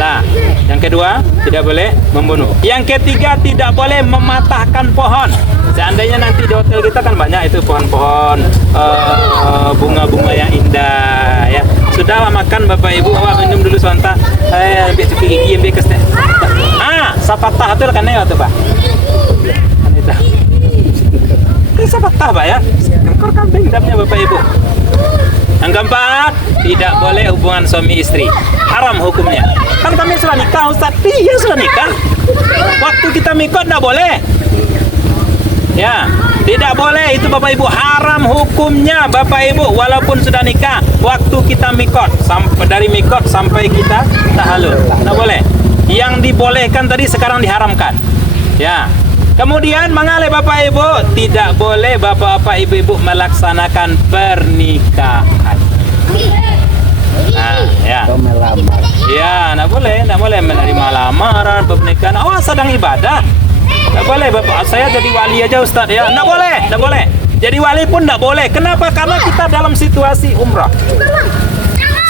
Nah, yang kedua tidak boleh membunuh. Yang ketiga tidak boleh mematahkan pohon. Seandainya nanti di hotel kita kan banyak itu pohon-pohon bunga-bunga yang indah ya. Sudah makan Bapak Ibu, awak minum dulu sebentar. Ambil cuci gigi, ambil kes teh. Sapatah itu kan ya tuh Pak. Kan itu. Ini sapatah Pak ya. Ekor kambing damnya Bapak Ibu. Yang keempat, tidak boleh hubungan suami istri. Haram hukumnya. Kan kami sudah nikah Ustaz. Iya sudah nikah. Waktu kita mikot tidak boleh. Ya, tidak boleh itu Bapak Ibu, haram hukumnya Bapak Ibu, walaupun sudah nikah. Waktu kita mikot, sampai dari mikot sampai kita tahallul, tidak boleh. Yang dibolehkan tadi sekarang diharamkan. Ya. Kemudian mengalir Bapak Ibu, tidak boleh Bapak Ibu melaksanakan pernikahan. Nah, ya. Atau melamar. Ya, enggak boleh menerima lamaran, pernikahan. Oh, sedang ibadah. Enggak boleh Bapak. Saya jadi wali aja Ustaz ya. Enggak boleh. Jadi wali pun enggak boleh. Kenapa? Karena kita dalam situasi umrah.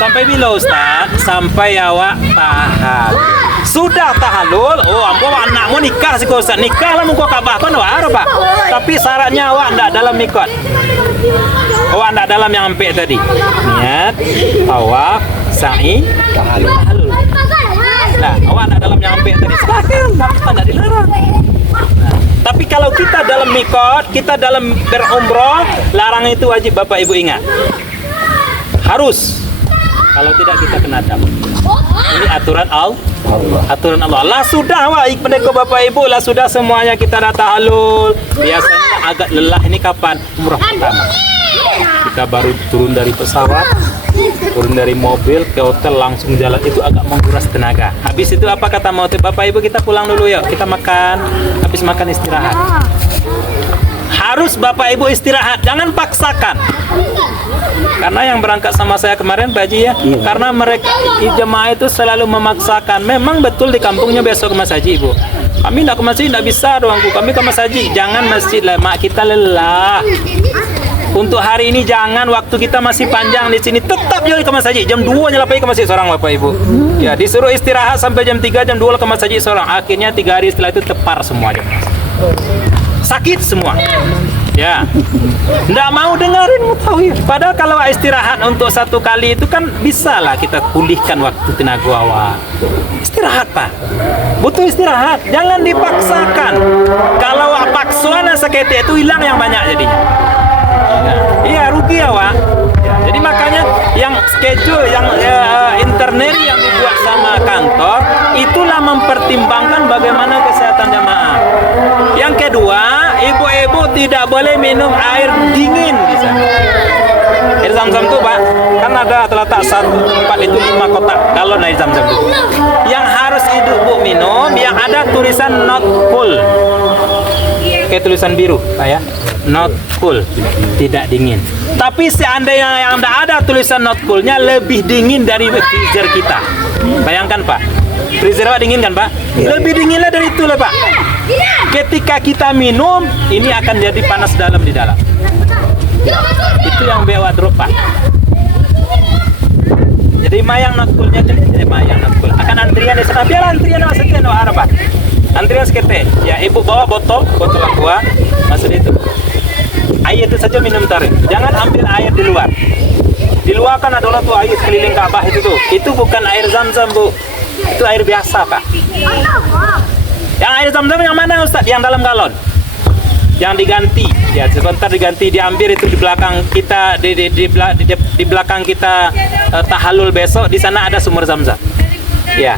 Sampai bila Ustaz? Sampai awak tahallul. Sudah tahallul, oh ambo anakmu nikah sih Ustaz. Nikah lah muka Ka'bah kan wah Pak. Tapi syaratnya awak enggak dalam mikot. Awak enggak dalam yang ampe tadi. Niat, tawaf, sa'i, tahallul. Nah, awak enggak dalam yang ampe tadi. Silakan, kita enggak dilarang. Nah, tapi kalau kita dalam mikot, kita dalam berumroh, larang itu wajib Bapak Ibu ingat. Harus. Kalau tidak kita kena adab. Ini aturan Allah. Aturan Allah. Lah sudah wah pendeko Bapak Ibu, lah sudah semuanya kita dah tahallul. Biasanya agak lelah ini kapan? Umrah pertama. Kita baru turun dari pesawat, turun dari mobil ke hotel langsung jalan, itu agak menguras tenaga. Habis itu apa kata mau Bapak Ibu, kita pulang dulu yuk, kita makan. Habis makan istirahat. Harus Bapak Ibu istirahat, jangan paksakan. Karena yang berangkat sama saya kemarin Pak Haji ya, karena mereka jemaah itu selalu memaksakan. Memang betul di kampungnya besok ke Mas Haji Ibu. Kami tidak ke masjid, tidak bisa doangku. Kami ke Mas Haji, jangan masjid lah, mak kita lelah. Untuk hari ini jangan, waktu kita masih panjang di sini, tetap jadi ke Mas Haji. Jam 2 nyala pergi ke masjid seorang Bapak Ibu. Ya disuruh istirahat sampai jam 3, jam 2 ke Mas Haji seorang. Akhirnya 3 hari setelah itu tepar semua jemaah. Sakit semua. Ya, nggak mau dengerin mutawif. Padahal kalau istirahat untuk satu kali itu kan bisa lah kita pulihkan waktu tenaga awak. Istirahat Pak, butuh istirahat. Jangan dipaksakan. Kalau paksuan sekete itu hilang yang banyak jadinya. Iya rugi awak. Ya, jadi makanya yang schedule, yang itinerary yang dibuat sama kantor itulah mempertimbangkan bagaimana kesehatan jamaah. Yang kedua, ibu-ibu tidak boleh minum air dingin di sana. Air zam-zam itu Pak, kan ada terletak satu tempat itu 5 kotak galon air zam-zam itu. Yang harus ibu minum yang ada tulisan not cool. Kayak tulisan biru, Pak ya. Not cool, tidak dingin. Tapi seandainya yang tidak ada tulisan not cool-nya lebih dingin dari freezer kita. Bayangkan Pak, freezer Pak dingin kan Pak? Lebih dinginlah dari itu lah Pak. Ketika kita minum, ini akan jadi panas dalam di dalam. Itu yang bawa drop Pak. Jadi mayang not cool-nya jadi mayang not cool. Akan antrian di sana, biar antrian maksudnya no arah Pak. Antrian sekete. Ya ibu bawa botol aqua, maksud itu. Air itu saja minum tarik. Jangan ambil air di luar. Di luar kan adalah tuh air keliling Ka'bah itu tuh. Itu bukan air zam-zam Bu. Itu air biasa Pak. Yang air zam-zam yang mana Ustaz? Yang dalam galon. Yang diganti. Ya sebentar diganti, diambil itu di belakang kita di belakang kita tahallul besok di sana ada sumur zam-zam. Ya.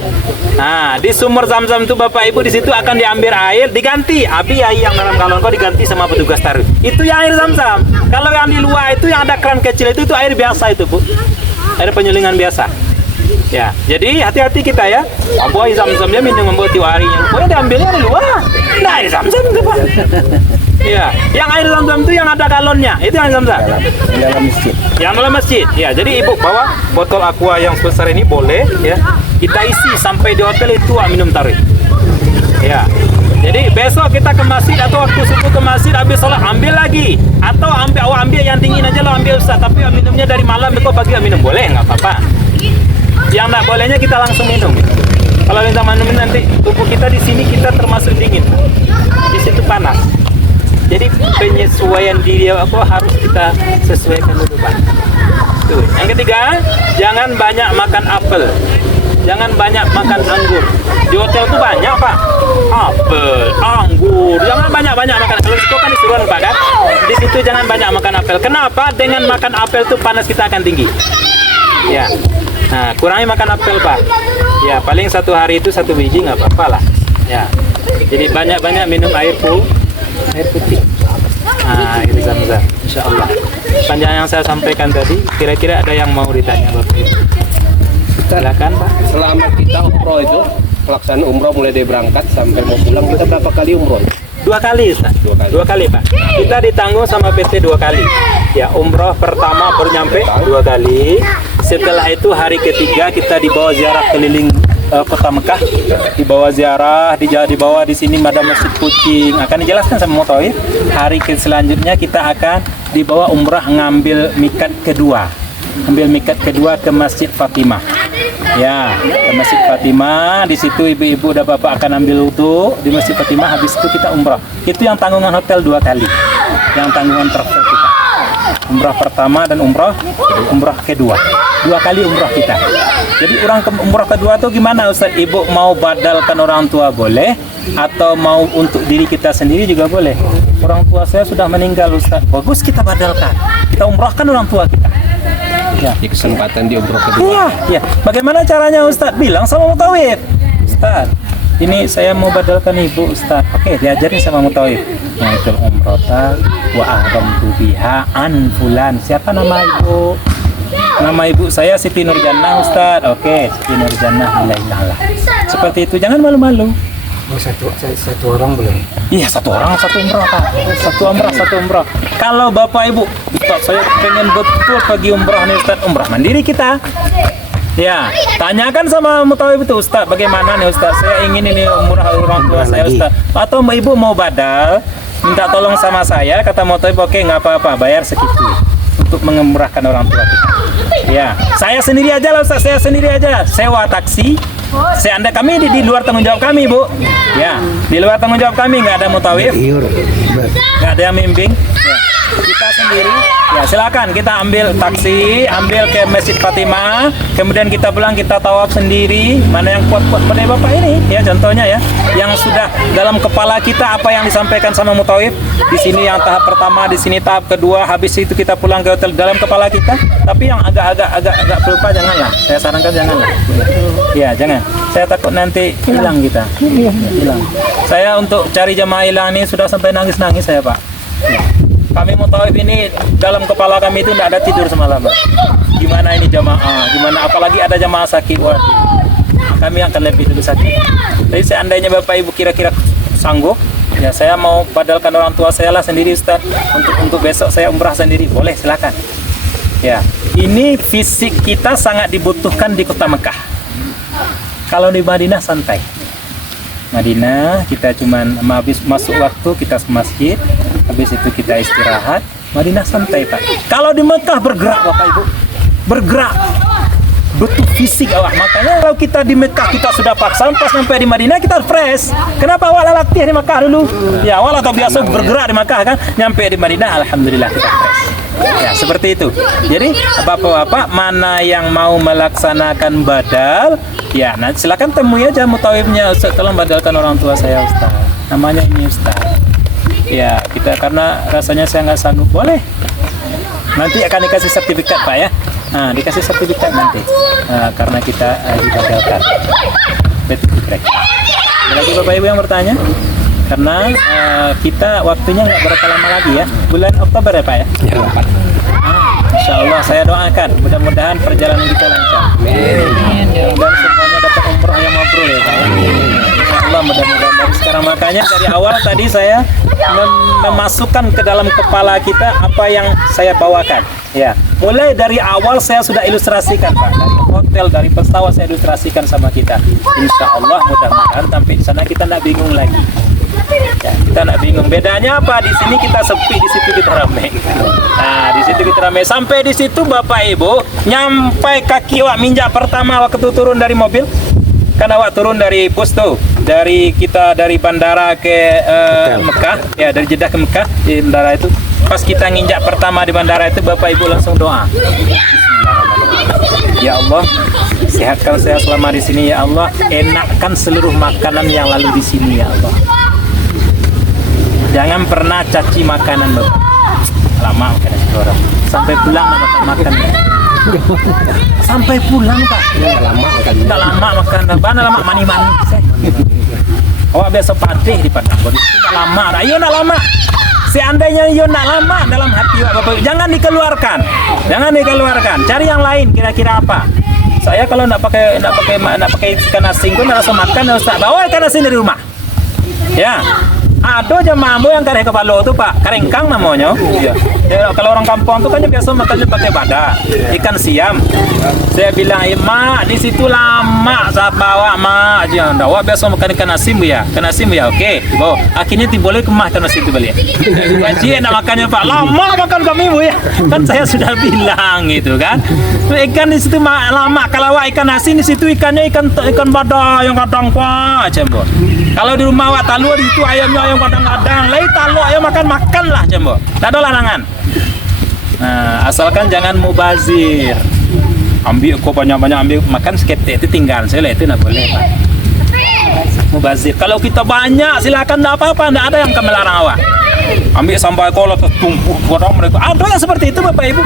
Nah, di sumur zam-zam itu Bapak Ibu di situ akan diambil air, diganti. Abi air yang dalam galon kau diganti sama petugas taruh. Itu yang air zam-zam. Kalau yang di luar itu yang ada keran kecil itu air biasa itu, Bu. Air penyulingan biasa. Ya, jadi hati-hati kita ya. Ambo air zam-zamnya minum membuat tiap harinya. Boleh diambilnya di luar. Nah, air zam-zam itu, Pak. Ya, yang air zam-zam itu yang ada galonnya. Itu yang zam-zam. Dalam masjid. Yang dalam masjid. Ya, jadi Ibu bawa botol aqua yang sebesar ini boleh ya. Kita isi sampai di hotel itu minum tarik. Ya. Jadi besok kita ke masjid atau waktu subuh ke masjid habis sholat ambil lagi atau ambil yang dingin aja lo ambil Ustaz, tapi minumnya dari malam besok pagi minum boleh nggak apa-apa. Yang nggak bolehnya kita langsung minum. Kalau kita minum nanti tubuh kita di sini kita termasuk dingin, di situ panas. Jadi penyesuaian diri aku harus kita sesuaikan dulu Pak. Tuh. Yang ketiga, jangan banyak makan apel. Jangan banyak makan anggur. Di hotel tuh banyak Pak. Apel, anggur. Jangan banyak-banyak makan. Kalau itu kan disuruhan Pak kan. Di situ jangan banyak makan apel. Kenapa? Dengan makan apel tuh panas kita akan tinggi. Ya. Nah, kurangi makan apel Pak. Ya, paling satu hari itu 1 biji nggak apa-apa lah. Ya. Jadi banyak-banyak minum air putih. Nah, itu zam-zam. Insya Allah. Panjang yang saya sampaikan tadi, kira-kira ada yang mau ditanya Bapak Ibu? Silakan Pak. Selama kita umroh itu pelaksanaan umroh mulai dari berangkat sampai mau pulang kita berapa kali umroh? 2 kali, Ustaz. 2 kali. 2 kali, Pak. Kita ditanggung sama PT 2 kali. Ya, umroh pertama baru nyampe 2 kali. Setelah itu hari ketiga kita dibawa ziarah keliling kota Mekah. Dibawa ziarah, dibawa di sini ada Masjid Kucing. Akan dijelaskan sama Mutawif. Hari selanjutnya kita akan dibawa umrah ngambil mikat kedua. Ambil mikat kedua ke Masjid Fatimah. Ya, ke Masjid Fatimah. Di situ ibu-ibu dan bapak akan ambil wudu di Masjid Fatimah. Habis itu kita umrah. Itu yang tanggungan hotel 2 kali. Yang tanggungan travel kita. Umrah pertama dan umrah kedua. 2 kali umrah kita. Jadi umrah kedua tuh gimana, Ustaz? Ibu mau badalkan orang tua boleh, atau mau untuk diri kita sendiri juga boleh. Orang tua saya sudah meninggal, Ustaz. Bagus kita badalkan. Kita umrahkan orang tua kita. Ya. Di kesempatan di umroh kedua. Iya, iya. Bagaimana caranya, Ustaz? Bilang sama Mutawif. Ustaz, ini saya mau badalkan ibu, Ustaz. Oke, diajarin sama Mutawif. Yaitul umrota wa ahramtu biha an fulan. Siapa nama ibu? Nama ibu saya Siti Nurjannah, Ustaz. Oke, Siti Nurjannah Ilaillah. Seperti itu, jangan malu-malu. Satu orang belum. Iya, 1 orang 1 umrah, Pak. 1 umrah. Kalau Bapak Ibu, Ustaz, saya pengen betul pergi umrah nih, Ustaz. Umrah mandiri kita. Ya, tanyakan sama Mutawif itu, Ustaz, bagaimana nih, Ustaz? Saya ingin ini umrah orang tua saya, Ustaz. Atau Ibu mau badal, minta tolong sama saya, kata Mutawif, oke, nggak apa-apa, bayar segitu untuk mengumrahkan orang tua kita. Ya, saya sendiri aja lah, Ustaz. Saya sendiri aja. Sewa taksi. Kami di luar tanggung jawab kami, Bu. Ya, di luar tanggung jawab kami, nggak ada Mutawif, nggak ada yang bimbing. Ya, kita sendiri. Ya, silakan kita ambil taksi, ambil ke Masjid Fatimah, kemudian kita pulang, kita tawaf sendiri. Mana yang kuat-kuat pada Bapak ini, ya contohnya ya, yang sudah dalam kepala kita apa yang disampaikan sama Mutawif. Di sini yang tahap pertama, di sini tahap kedua, habis itu kita pulang ke hotel dalam kepala kita. Tapi yang agak pelupa janganlah. Saya sarankan janganlah. Ya, jangan. Saya takut nanti hilang kita. Ya, hilang. Saya untuk cari jamaah hilang ini sudah sampai nangis-nangis saya, Pak. Ya. Kami Mutawif ini dalam kepala kami itu tidak ada tidur semalam, Pak. Gimana ini jamaah? Gimana apalagi ada jamaah sakit? Waduh. Kami akan lebih dulu sakit. Jadi seandainya Bapak Ibu kira-kira sanggup, ya saya mau badalkan orang tua saya lah sendiri, Ustaz. Untuk besok saya umrah sendiri, boleh silakan. Ya, ini fisik kita sangat dibutuhkan di kota Mekah. Kalau di Madinah santai. Madinah kita cuman habis masuk waktu kita ke masjid, habis itu kita istirahat. Madinah santai, Pak. Kalau di Mekah bergerak, Bapak Ibu, bergerak, butuh fisik awak. Makanya kalau kita di Mekah kita sudah paksa, pas sampai di Madinah kita fresh. Kenapa awak latih di Mekah dulu? Ya, awak atau biasa bergerak di Mekah kan, nyampe di Madinah alhamdulillah kita fresh. Ya, seperti itu. Jadi bapak-bapak mana yang mau melaksanakan badal, ya nanti silakan temui aja Mutawifnya, Ustaz, tolong badalkan orang tua saya, Ustaz. Namanya ini, Ustaz. Ya, kita karena rasanya saya nggak sanggup, boleh. Nanti akan dikasih sertifikat, Pak ya. Nah, dikasih sertifikat nanti. Karena kita dibadalkan. Betul, ada lagi Bapak Ibu yang bertanya? Karena kita waktunya nggak berapa lama lagi ya, bulan Oktober ya Pak ya? Ya. Insya Allah saya doakan mudah-mudahan perjalanan kita lancar. Dan semuanya dapat umroh yang mabrur ya Pak. Insya Allah mudah-mudahan dari sekarang. Makanya dari awal tadi saya memasukkan ke dalam kepala kita apa yang saya bawakan. Ya, mulai dari awal saya sudah ilustrasikan Pak. Dari hotel, dari pesawat saya ilustrasikan sama kita. Insya Allah mudah-mudahan sampai di sana kita nggak bingung lagi. Ya, kita nggak bingung. Bedanya apa? Di sini kita sepi, di situ kita ramai. Nah, di situ kita ramai. Sampai di situ Bapak Ibu, nyampai kaki awak minjak pertama waktu turun dari mobil. Kan awak turun dari bus tuh, dari bandara ke Mekah, ya dari Jeddah ke Mekah di bandara itu. Pas kita nginjak pertama di bandara itu, Bapak Ibu langsung doa. Ya Allah, sehatkan saya selama di sini ya Allah. Enakkan seluruh makanan yang lalu di sini ya Allah. Jangan pernah caci makanan Bapak. Lama makan orang. Sampai pulang makan. Sampai pulang Pak. Tidak lama makan. Bana lama mani-mani. Awak biasa patih di Padang. Tidak lama. Ayo nak lama. Seandainya yo nak lama dalam hati Bapak, jangan dikeluarkan. Jangan dikeluarkan. Cari yang lain kira-kira apa? Saya kalau nak pakai ikan asin pun langsung makan, Ustaz. Bawa ikan asin dari rumah. Ya. Ada jemaah yang kareng kepala tu Pak, karengkang namanya. Iya. Ya, kalau orang kampung tu kan biasa makannya pakai badak, ikan siam. Saya bilang, mak di situ lama saya bawa mak aja. Awak biasa makan ikan asin bu ya, ikan asin bu ya. Oke, bawa. Akhirnya boleh kemah ikan asin itu balik. Gaji nak makannya Pak, lama makan kami bu ya. Kan saya sudah bilang gitu kan. Ikan di situ lama. Kalau awak ikan asin di situ ikannya ikan badak yang kadang Pak aja bu. Kalau di rumah awak talua di situ ayamnya ayam kadang-kadang, lai talua ayam makan lah jembo. Tak ada larangan. Nah, asalkan jangan mubazir. Ambil kok banyak-banyak ambil makan seketik itu tinggal. Saya itu nak boleh Pak. Mubazir. Kalau kita banyak silakan tak apa-apa, tak ada yang akan melarang awak. Ambil sampai kalau tertumpuk orang mereka. Ada yang seperti itu Bapak Ibu.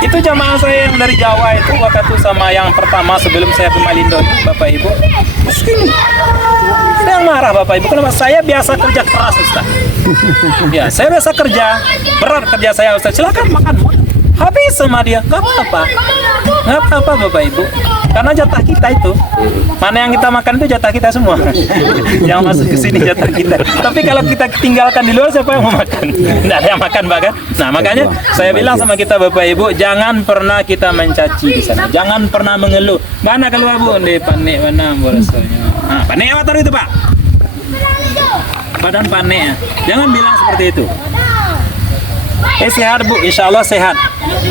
Itu jamaah saya yang dari Jawa itu waktu itu sama yang pertama sebelum saya ke Malindo Bapak Ibu. Segini. Saya yang marah Bapak Ibu. Kenapa? Saya biasa kerja keras Ustaz. Ya, saya biasa kerja berat kerja saya Ustaz. Silakan makan. Habis sama dia. Gak apa-apa. Gak apa-apa Bapak Ibu. Karena jatah kita itu, mana yang kita makan itu jatah kita semua. Yang masuk ke sini jatah kita. Tapi kalau kita tinggalkan di luar, siapa yang mau makan? Tidak ada yang makan bahkan. Nah makanya saya bilang sama kita Bapak Ibu, jangan pernah kita mencaci di sana. Jangan pernah mengeluh. Mana keluar bu? Di panik mana rasanya? Nah, panik apa itu Pak? Badan panik ya. Jangan bilang seperti itu. Sehat bu, insya Allah sehat.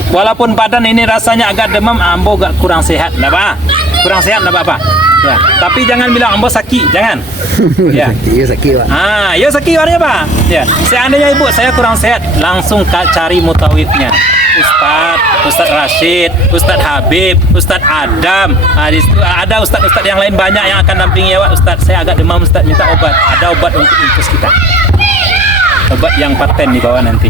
Walaupun badan ini rasanya agak demam, ambo agak kurang sehat, enggak apa? Kurang sehat enggak apa-apa. Ya, tapi jangan bilang ambo sakit, jangan. Ya. Iya sakit Pak. Ya sakit warnanya Pak. Ya, seandainya ibu saya kurang sehat, langsung cari mutawifnya. Ustadz Rashid, Ustadz Habib, Ustadz Adam. Di situ ada ustadz yang lain banyak yang akan dampingi ya, Ustadz. Saya agak demam, Ustadz minta obat. Ada obat untuk infus kita. Obat yang paten di bawah nanti.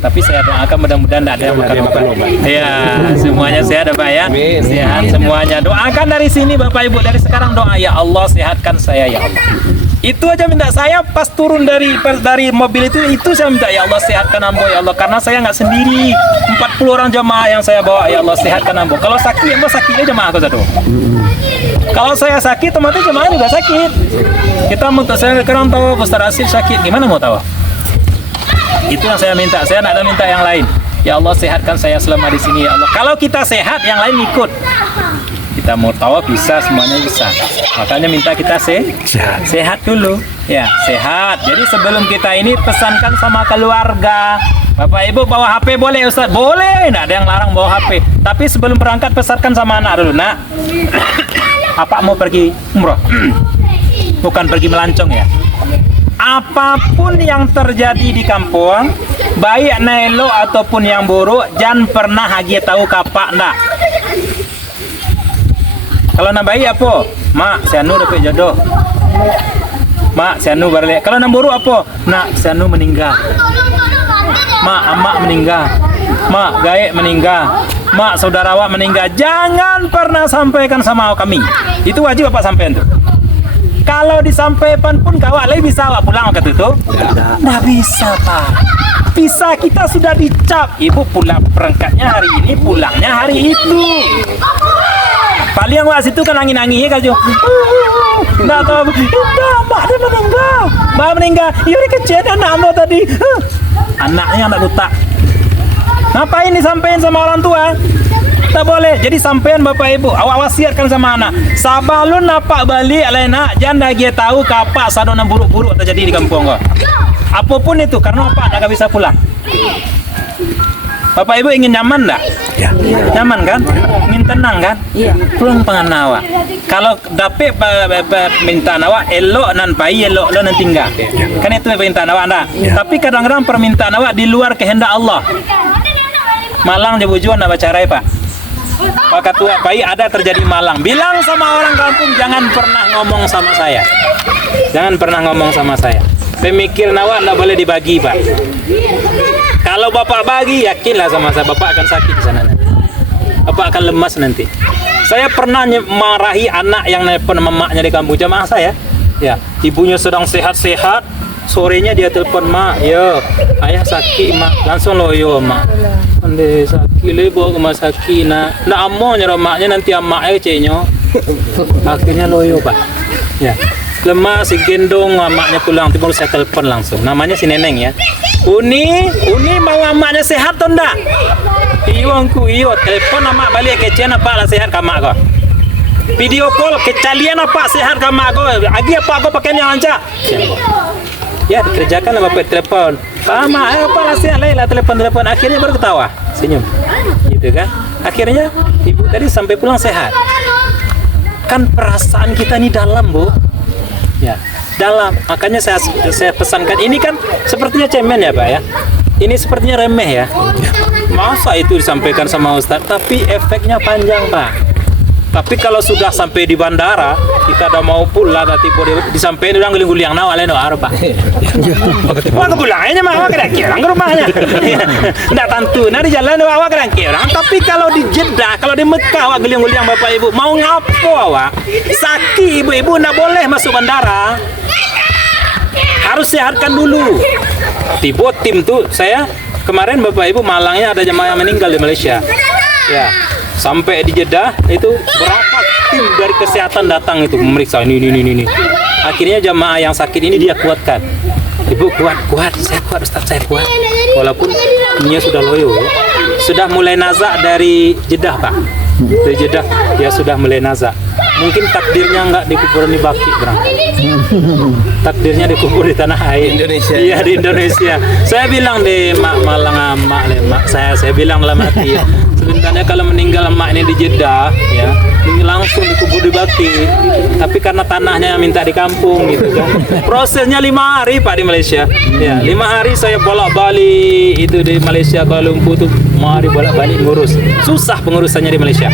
Tapi saya doakan mudah-mudahan tidak ada yang makan obat. Ya, semuanya sehat Pak ya. Sehat semuanya. Doakan dari sini Bapak Ibu, dari sekarang doa ya Allah sehatkan saya ya Allah. Itu aja minta saya pas turun dari mobil itu saya minta ya Allah sehatkan ambo ya Allah, karena saya nggak sendiri. 40 orang jemaah yang saya bawa ya Allah sehatkan ambo. Kalau sakit ambo sakitnya jemaah aku satu. Kalau saya sakit otomatis jemaah juga sakit. Kita mau saya sekarang tahu Ustaz Rasid sakit, gimana mau tahu? Itu yang saya minta. Saya tidak ada minta yang lain. Ya Allah sehatkan saya selama di sini ya Allah. Kalau kita sehat, yang lain ikut. Kita mau tahu bisa, semuanya bisa. Makanya minta kita sehat dulu. Ya, sehat. Jadi sebelum kita ini pesankan sama keluarga. Bapak Ibu bawa HP boleh Ustaz? Boleh. Tidak ada yang larang bawa HP. Tapi sebelum berangkat pesankan sama anak dulu. Nak, apa mau pergi umroh? Bukan pergi melancong ya. Apapun yang terjadi di kampung, baik nailo ataupun yang buruk, jangan pernah hagi tahu kapak ndak. Kalau nak baik apa? Mak, si anu dapat jodoh. Mak, si anu balik. Kalau nak buruk apa? Nak, si anu meninggal. Mak, amak meninggal. Mak, gaek meninggal. Mak, saudara awak meninggal. Jangan pernah sampaikan sama kami. Itu wajib Bapak sampaikan tuh. Kalau disampaikan pun kawak lagi bisa awak pulang ke itu? Nggak bisa Pak. Bisa kita sudah dicap. Ibu pulang perangkatnya hari ini, pulangnya hari itu. Paling awak situ kan angin-angin ya kaju. Nggak tahu. Mak dia meninggal. Mak meninggal. Iya ini kecil anak anda tadi. Anaknya anak buta. Ngapain disampaikan sama orang tua? Tak boleh. Jadi sampean Bapak Ibu, awak wasiatkan sama anak. Sabalun napak balik alena, jangan dia tahu kapak sadona buruk-buruk terjadi di kampung kau. Apapun itu, karena apa? Tak bisa pulang. Bapak Ibu ingin nyaman tak? Ya. Nyaman kan? Ingin tenang kan? Iya. Pulang pengen awak. Kalau dapet permintaan awak, elok nan pai, elok lo nan tinggal. Kan itu permintaan awak anda. Tapi kadang-kadang permintaan awak di luar kehendak Allah. Malang di Bujuan nak bacarai Pak. Maka tua bayi ada terjadi malang. Bilang sama orang kampung jangan pernah ngomong sama saya. Jangan pernah ngomong sama saya. Pemikiran awak tidak boleh dibagi Pak. Kalau Bapak bagi yakinlah sama saya Bapak akan sakit di sana nanti. Bapak akan lemas nanti. Saya pernah marahi anak yang nelpon mamaknya di kampung jamaah saya. Ya, ibunya sedang sehat-sehat. Sorenya dia telepon mak, yo ayah sakit mak, langsung loyo mak. Ande sakit lebo ke masaki na amo nyara maknya nanti amak cenyo. Akhirnya loyo Pak. Ya. Lemah si gendong amaknya pulang tiba saya telepon langsung. Namanya si Neneng ya. Uni mau amaknya sehat atau enggak? Iyo telepon amak balik kecian apa lah sehat kamak kau. Video call kecalian apa sehat kamak kau. Agi apa kau pakai yang aja. Ya dikerjakan lah bapak telepon. Pak apa lah sehat lah telepon. Akhirnya baru ketawa senyum. Gitu kan. Akhirnya ibu tadi sampai pulang sehat. Kan perasaan kita ini dalam Bu. Ya, dalam. Makanya saya pesankan ini kan sepertinya cemen ya Pak ya. Ini sepertinya remeh ya. Masa itu disampaikan sama Ustadz, tapi efeknya panjang Pak. Tapi kalau sudah sampai di bandara, kita udah mau pulang, nanti disampaikan udah guling-guling nawa lain Pak. Wah kepulangnya mah awak kira-kira ke rumahnya. Nggak tentu, nah di jalan awak kira-kira. Tapi kalau di Jeddah, kalau di Mekah awak guling-guling Bapak Ibu, mau ngapo awak? Sakit ibu-ibu nggak boleh masuk bandara. Harus sehatkan dulu. Tiba tim tuh saya kemarin Bapak Ibu malangnya ada jemaah yang meninggal di Malaysia. Ya. Sampai di Jeddah itu berapa tim dari kesehatan datang itu memeriksa ini. Akhirnya jamaah yang sakit ini dia kuatkan. Ibu kuat, saya kuat Ustaz, saya kuat. Walaupun dunia sudah loyo, sudah mulai nazak dari Jeddah Pak. Dari Jeddah dia sudah mulai nazak. Mungkin takdirnya enggak dikubur di Baki berangkat. Takdirnya dikubur di tanah air Indonesia. Iya di Indonesia. Saya bilang di mak saya bilang dalam hati ya. Sebenarnya kalau meninggal emak ini di Jeddah ya, ini langsung dikubur di Baki gitu. Tapi karena tanahnya minta di kampung gitu kan. Prosesnya 5 hari Pak di Malaysia. Ya, 5 hari saya bolak-balik itu di Malaysia Kuala Lumpur tuh 5 hari bolak-balik ngurus. Susah pengurusannya di Malaysia.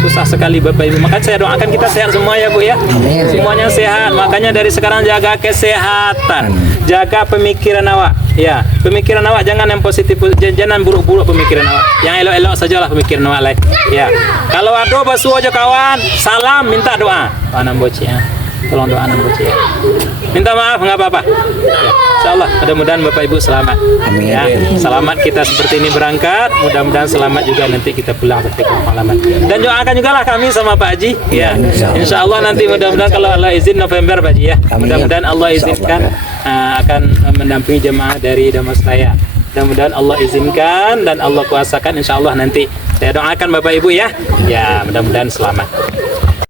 Susah sekali Bapak Ibu. Makanya saya doakan kita sehat semua ya Bu ya. Semuanya sehat. Makanya dari sekarang jaga kesehatan. Jaga pemikiran awak. Ya, pemikiran awak jangan yang positif, jangan buruk-buruk pemikiran awak. Yang elok-elok sajalah pemikiran awak lain. Ya. Kalau ada basuh aja kawan, salam minta doa. Anak bocil ya. Tolong doa anak bocil ya. Minta maaf enggak apa-apa. Ya. Insyaallah mudah-mudahan Bapak Ibu selamat. Amin. Ya, selamat kita seperti ini berangkat, mudah-mudahan selamat juga nanti kita pulang sampai ke malaman. Dan doakan juga lah kami sama Pak Haji. Ya. Insyaallah nanti mudah-mudahan kalau Allah izin November Pak Haji ya. Mudah-mudahan Allah izinkan akan mendampingi jemaah dari Damastraya. Mudah-mudahan Allah izinkan dan Allah kuasakan insyaallah nanti saya doakan Bapak Ibu ya. Ya, mudah-mudahan selamat.